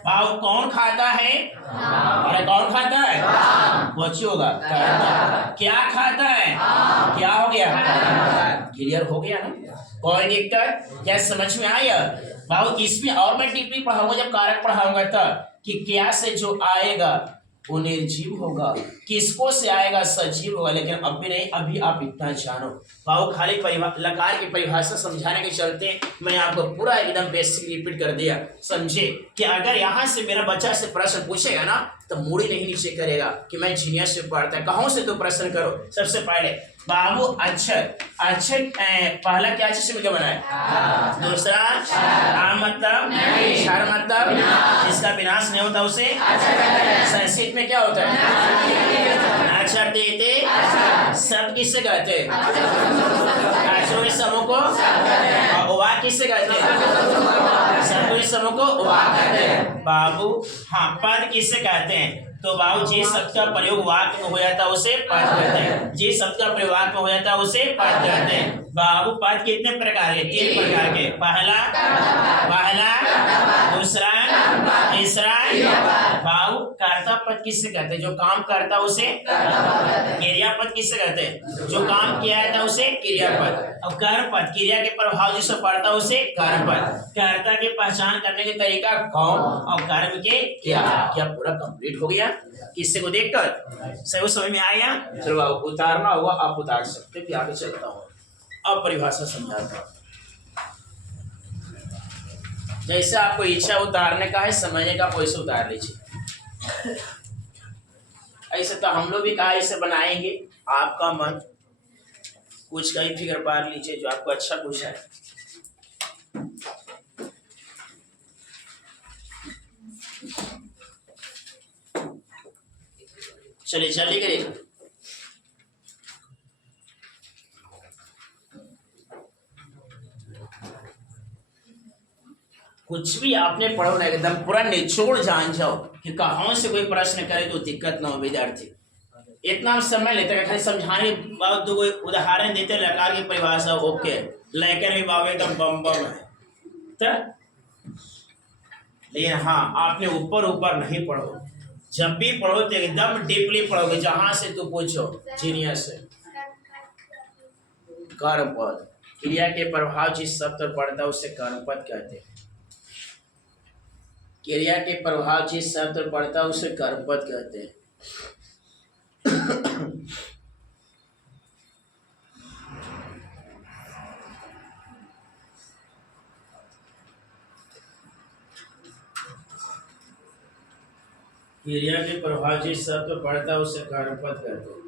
बाबू। कौन खाता है? अरे कौन खाता है? कुछ होगा, क्या खाता है? क्या हो गया? क्लियर हो गया ना। कोई दिक्कत? क्या समझ में आया बाबू? इसमें और मैं टिप्पणी पढ़ाऊंगा, जब कारक पढ़ाऊंगा तब, कि क्या से जो आएगा वो निर्जीव होगा, किसको से आएगा सजीव होगा। लेकिन अभी नहीं, अभी आप इतना जानो बाबू। खाली लकार की परिभाषा समझाने के चलते मैं आपको पूरा एकदम बेसिक रिपीट कर दिया, समझे? कि अगर यहाँ से मेरा बच्चा से प्रश्न पूछेगा ना तो मुड़ी नहीं नीचे करेगा कि मैं जीनियस से पढ़ता है। कहाँ से तो प्रश्न करो। सबसे पहले बाबू अक्षर, अक्षर पहला क्या चीज से मिलकर बना है? दूसरा आ मतलब, क्षर मतलब, जिसका विनाश नहीं होता उसे संस्कृत में क्या होता है? अक्षर देते शब्द किससे कहते हैं? अक्षरों के समूह को। और उवाक किससे कहते हैं? शब्दों के समूह को उवाक कहते हैं बाबू। हाँ, पद किससे कहते हैं? तो बाबू जिस शब्द का प्रयोग वाक्य में हो जाता है उसे पद कहते हैं। जिस शब्द का प्रयोग वाक्य में हो जाता है उसे पद कहते हैं बाबू। पद कितने प्रकार के? 3 प्रकार के। पहला, दूसरा, तीसरा। बाबू कर्ता पद किससे कहते हैं? जो काम करता उसे क्रिया पद किससे कहते हैं? जो काम किया जाता है उसे क्रियापद। अब कर्म पद, क्रिया के प्रभाव जिससे पड़ता है उसे कर्म पद। कर्ता की पहचान करने के तरीका कौन और कर्म के क्या। क्या पूरा कंप्लीट हो गया? किससे को देखकर सब समझ में आया? चलो बाबू उतारना होगा, आप उतार सकते। फिर आगे चलता हूँ, अब परिभाषा समझाता हूँ। जैसे आपको इच्छा उतारने का है, समझने का, वैसे उतार लीजिए। ऐसे तो हम लोग भी कहा ऐसे बनाएंगे, आपका मन कुछ कहीं फिगर पार लीजिए जो आपको अच्छा पूछा है। चलिए जल्दी करिए। कुछ भी आपने पढ़ो ना, एकदम पूरा निचोड़ जान जाओ कि कहाँ से कोई प्रश्न करे तो दिक्कत ना हो विद्यार्थी। इतना समय लेते हैं, खाली समझाने के बाद तो कोई उदाहरण देते लकार की परिभाषा ओके, लेकर भी बाबू एकदम बम बम है तो। लेकिन हाँ, आपने ऊपर ऊपर नहीं पढ़ो। जब भी पढ़ो तो एकदम डीपली पढ़ोगे, जहां से तो पूछो जीनियस है। कर्मपद, क्रिया के प्रभाव जिस शब्द पर पड़ता है उसे कर्मपद कहते हैं। क्रिया के प्रभाव जिस शब्द पर पड़ता है उसे कर्मपद कहते हैं। क्रिया के प्रभाव जिस शब्द पर पड़ता है उसे कर्मपद कहते हैं।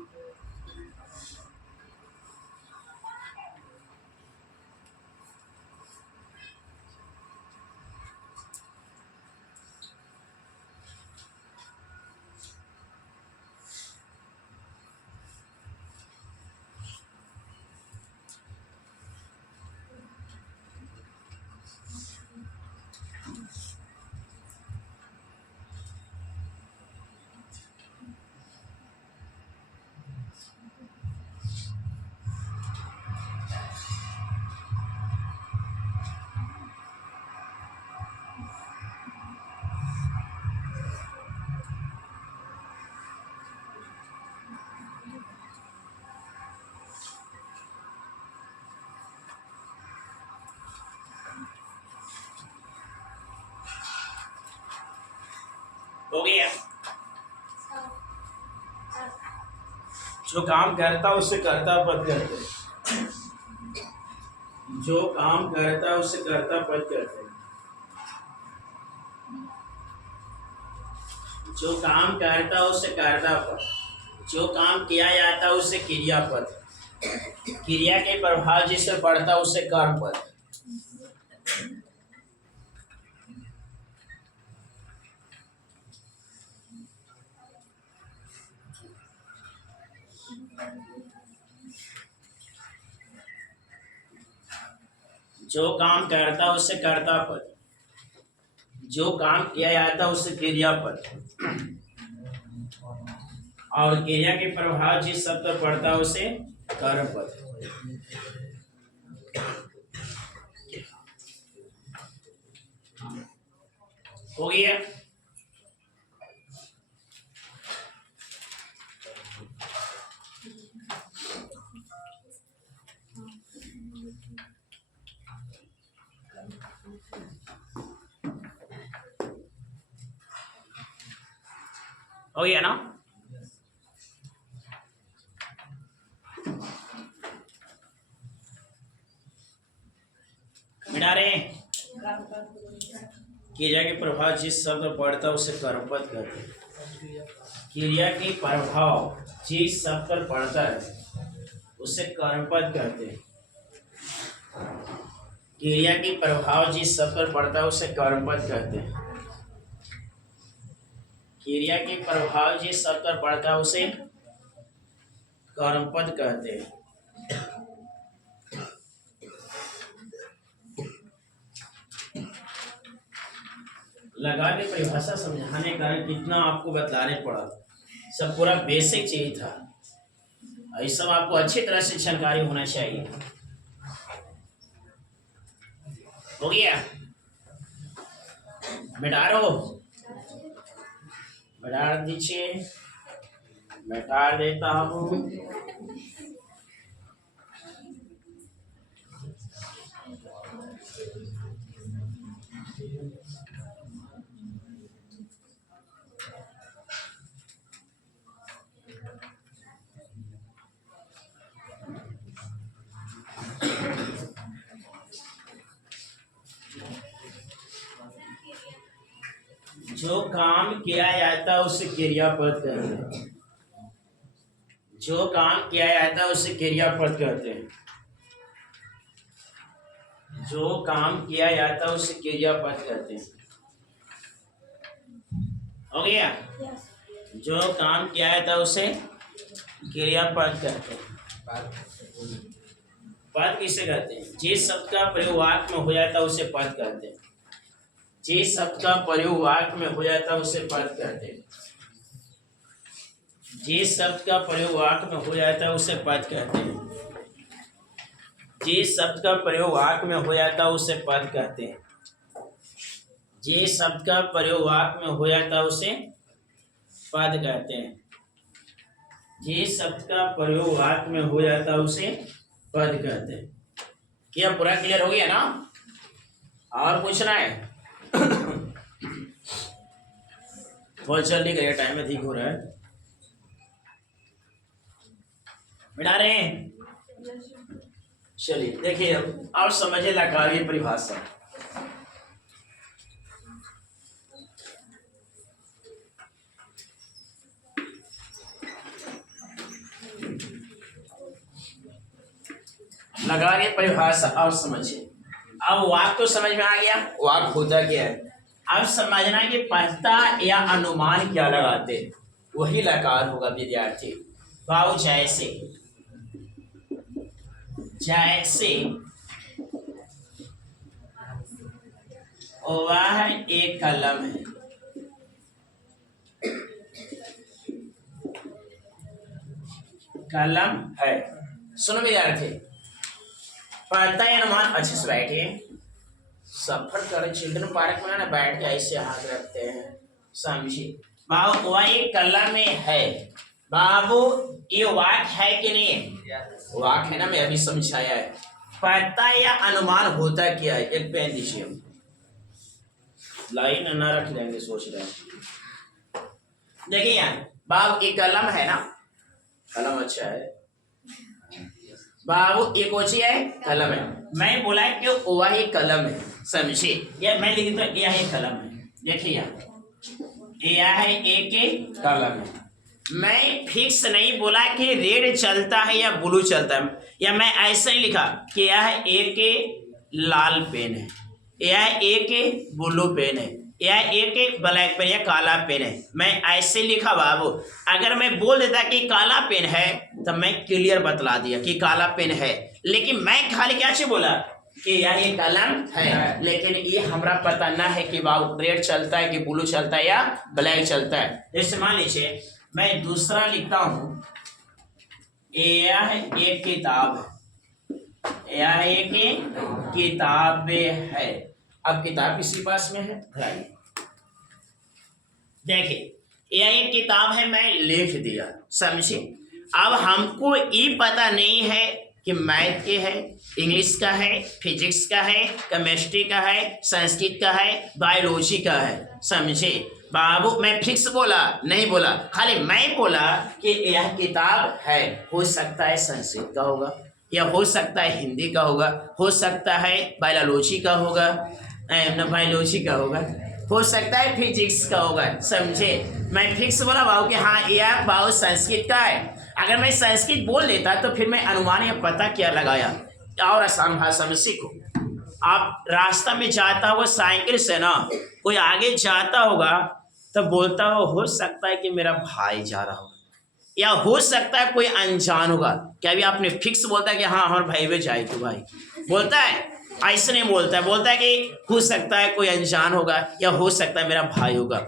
हो गया। जो काम करता उससे कर्ता पद करते हैं। जो काम करता है उससे कर्ता पद करते हैं। जो काम करता है उससे कर्ता पद, जो काम किया जाता है उससे क्रियापद, क्रिया के प्रभाव जिससे पड़ता है उससे कर्म पद। जो काम करता है उससे कर्ता पद, जो काम किया जाता है उससे क्रियापद, और क्रिया के प्रभाव जिस शब्द पर पड़ता है उसे कर्म पद। हो गया। हो गया ना। मिटा रहे क्रिया के प्रभाव जिस शब्द पर पड़ता है उसे कर्मपद कहते हैं। क्रिया के प्रभाव जिस शब्द पर पड़ता है उसे कर्मपद कहते हैं। क्रिया के प्रभाव जिस शब्द पर पड़ता है उसे कर्मपद कहते हैं। क्रिया के प्रभाव जिस शब्द पर पड़ता है उसे कर्मपद कहते हैं। लगा के परिभाषा समझाने का कितना आपको बतलाने पड़ा, सब पूरा बेसिक चीज था। ये सब आपको अच्छी तरह से जानकारी होना चाहिए। हो गया। मिटा रो, मिटा दीजिए, मिटा देता हूँ। जो काम किया जाता है उसे क्रियापद कहते हैं। जो काम किया जाता है उसे क्रियापद कहते हैं। जो काम किया जाता है उसे क्रियापद कहते हैं। हो गया। जो काम किया जाता है उसे क्रियापद कहते हैं। पद किसे कहते हैं? जिस शब्द का प्रयोग वाक्य में हो जाता है उसे पद कहते हैं। जिस शब्द का प्रयोग वाक्य में हो जाता है उसे पद कहते हैं। जिस शब्द का प्रयोग वाक्य में हो जाता है उसे पद कहते हैं। जिस शब्द का प्रयोग वाक्य में हो जाता है उसे पद कहते हैं। जिस शब्द का प्रयोग वाक्य में हो जाता है उसे पद कहते हैं। जिस शब्द का प्रयोग वाक्य में हो जाता है उसे पद कहते हैं। क्या पूरा क्लियर हो गया ना? और पूछना है? बहुत जल्दी करिए, टाइम अधिक हो रहा है। मिटा रहे हैं? चलिए देखिए अब समझिए लकावी परिभाषा। लगा के परिभाषा अब समझिए। अब वाक्य तो समझ में आ गया, वाक्य होता क्या है। अब समझना कि पता या अनुमान क्या लगाते, वही लकार होगा विद्यार्थी। भाव जैसे, जैसे वह एक कलम है। कलम है। सुनो विद्यार्थी, पता या अनुमान अच्छे से बैठिए। सफर कर चिल्ड्रन पार्क में ना बैठ के ऐसे हाथ रखते हैं, समझिए। बाबू वह एक कलम में है। बाबू ये वाक्य है कि नहीं? वाक्य है ना, मैं अभी समझाया है। पता या अनुमान होता क्या है? एक पेन दीजिए, लाइन ना रख लेंगे, सोच रहे हैं। देखिए यहाँ बाबू एक कलम है ना, कलम अच्छा है बाबू, एक कोची है कलम है। मैं बोला है कि वही कलम है, समझिए। या मैं लिख देता हूँ यह एक कलम है, देखिए यह है एक कलम है। मैं फिक्स नहीं बोला कि रेड चलता है या ब्लू चलता है, या मैं ऐसे ही लिखा कि यह एक लाल पेन है, यह एक ब्लू पेन है, यह एक ब्लैक पेन या काला पेन है। मैं ऐसे लिखा बाबू। अगर मैं बोल देता कि काला पेन है तो मैं क्लियर बतला दिया कि काला पेन है, लेकिन मैं खाली क्या चीज बोला कि यह एक कलम है, लेकिन ये हमारा पता ना है कि बाबू रेड चलता है कि ब्लू चलता है या ब्लैक चलता है। जैसे मान लीजिए मैं दूसरा लिखता हूँ, यह एक किताब है, यह एक किताब है। अब किताब किसी पास में है, देखिए यह एक किताब है, मैं लिख दिया, समझे। अब हमको ये पता नहीं है कि मैथ के है, इंग्लिश का है, फिजिक्स का है, केमिस्ट्री का है, संस्कृत का है, बायोलॉजी का है, समझे बाबू। मैं फिक्स बोला नहीं बोला, खाली मैं बोला कि यह किताब है। हो सकता है संस्कृत का होगा, या हो सकता है हिंदी का होगा, हो सकता है बायोलॉजी का होगा, बायोलॉजी का होगा, हो सकता है फिजिक्स का होगा, समझे। मैं फिक्स बोला बाबू कि हाँ यह बाबू संस्कृत का है। अगर मैं संस्कृत बोल देता तो फिर मैं अनुमान या पता क्या लगाया, और आसान भाषा में सीखो। आप रास्ता में जाता होगा साइकिल से ना, कोई आगे जाता होगा तो बोलता हो सकता है कि मेरा भाई जा रहा होगा, या हो सकता है कोई अनजान होगा। क्या भी आपने फिक्स बोलता है कि हाँ हमारे भाई वे जाए तो भाई बोलता है, ऐसे नहीं बोलता है, बोलता है कि हो सकता है कोई अनजान होगा, या हो सकता है मेरा भाई होगा।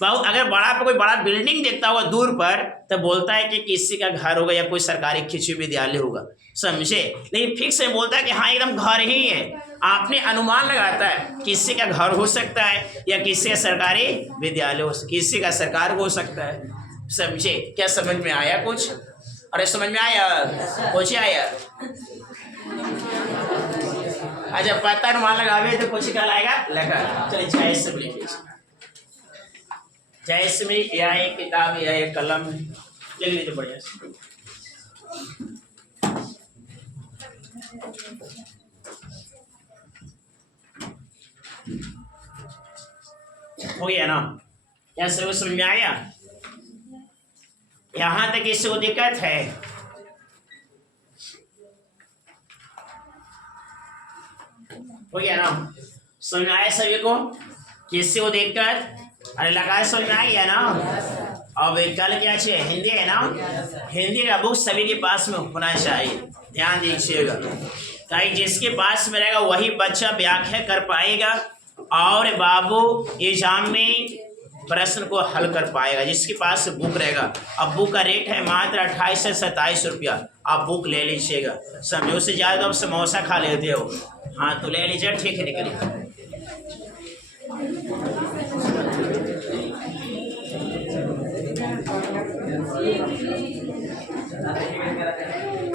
बाबू अगर बड़ा पर कोई बड़ा बिल्डिंग देखता होगा दूर पर तो बोलता है कि किसी का घर होगा या कोई सरकारी कृषि विद्यालय होगा, समझे। लेकिन फिक्स में बोलता है कि हाँ एकदम घर ही है। आपने अनुमान लगाता है किसी का घर हो सकता है, या किसी का सरकारी विद्यालय हो, किसी का सरकार हो सकता है, समझे। क्या समझ में आया कुछ? अरे समझ में आया कुछ आया? अच्छा पता अनुमान लगावे तो कुछ क्या लाएगा लगा। चलिए जय से लिखिए, जैसे में यह एक किताब, यह एक कलम है, लिख लीजिए बढ़िया से। हो गया ना? क्या सब समझ में आया? यहाँ तक किसी को दिक्कत है? हो गया ना? समझ में आया सभी को? किसी को दिक्कत? अरे लगा समझ में आ गया ना? अब कल क्या चाहिए? हिंदी है ना? हिंदी का बुक सभी के पास में होना चाहिए, ध्यान दीजिएगा। ताकि जिसके पास में रहेगा वही बच्चा व्याख्या कर पाएगा और बाबू एग्जाम में प्रश्न को हल कर पाएगा, जिसके पास बुक रहेगा। अब बुक का रेट है मात्र 28 से 27 रुपया। आप बुक ले लीजिएगा, समझो से ज़्यादा आप समोसा खा लेते हो। हाँ तो ले लीजिए, ठीक है निकलिए।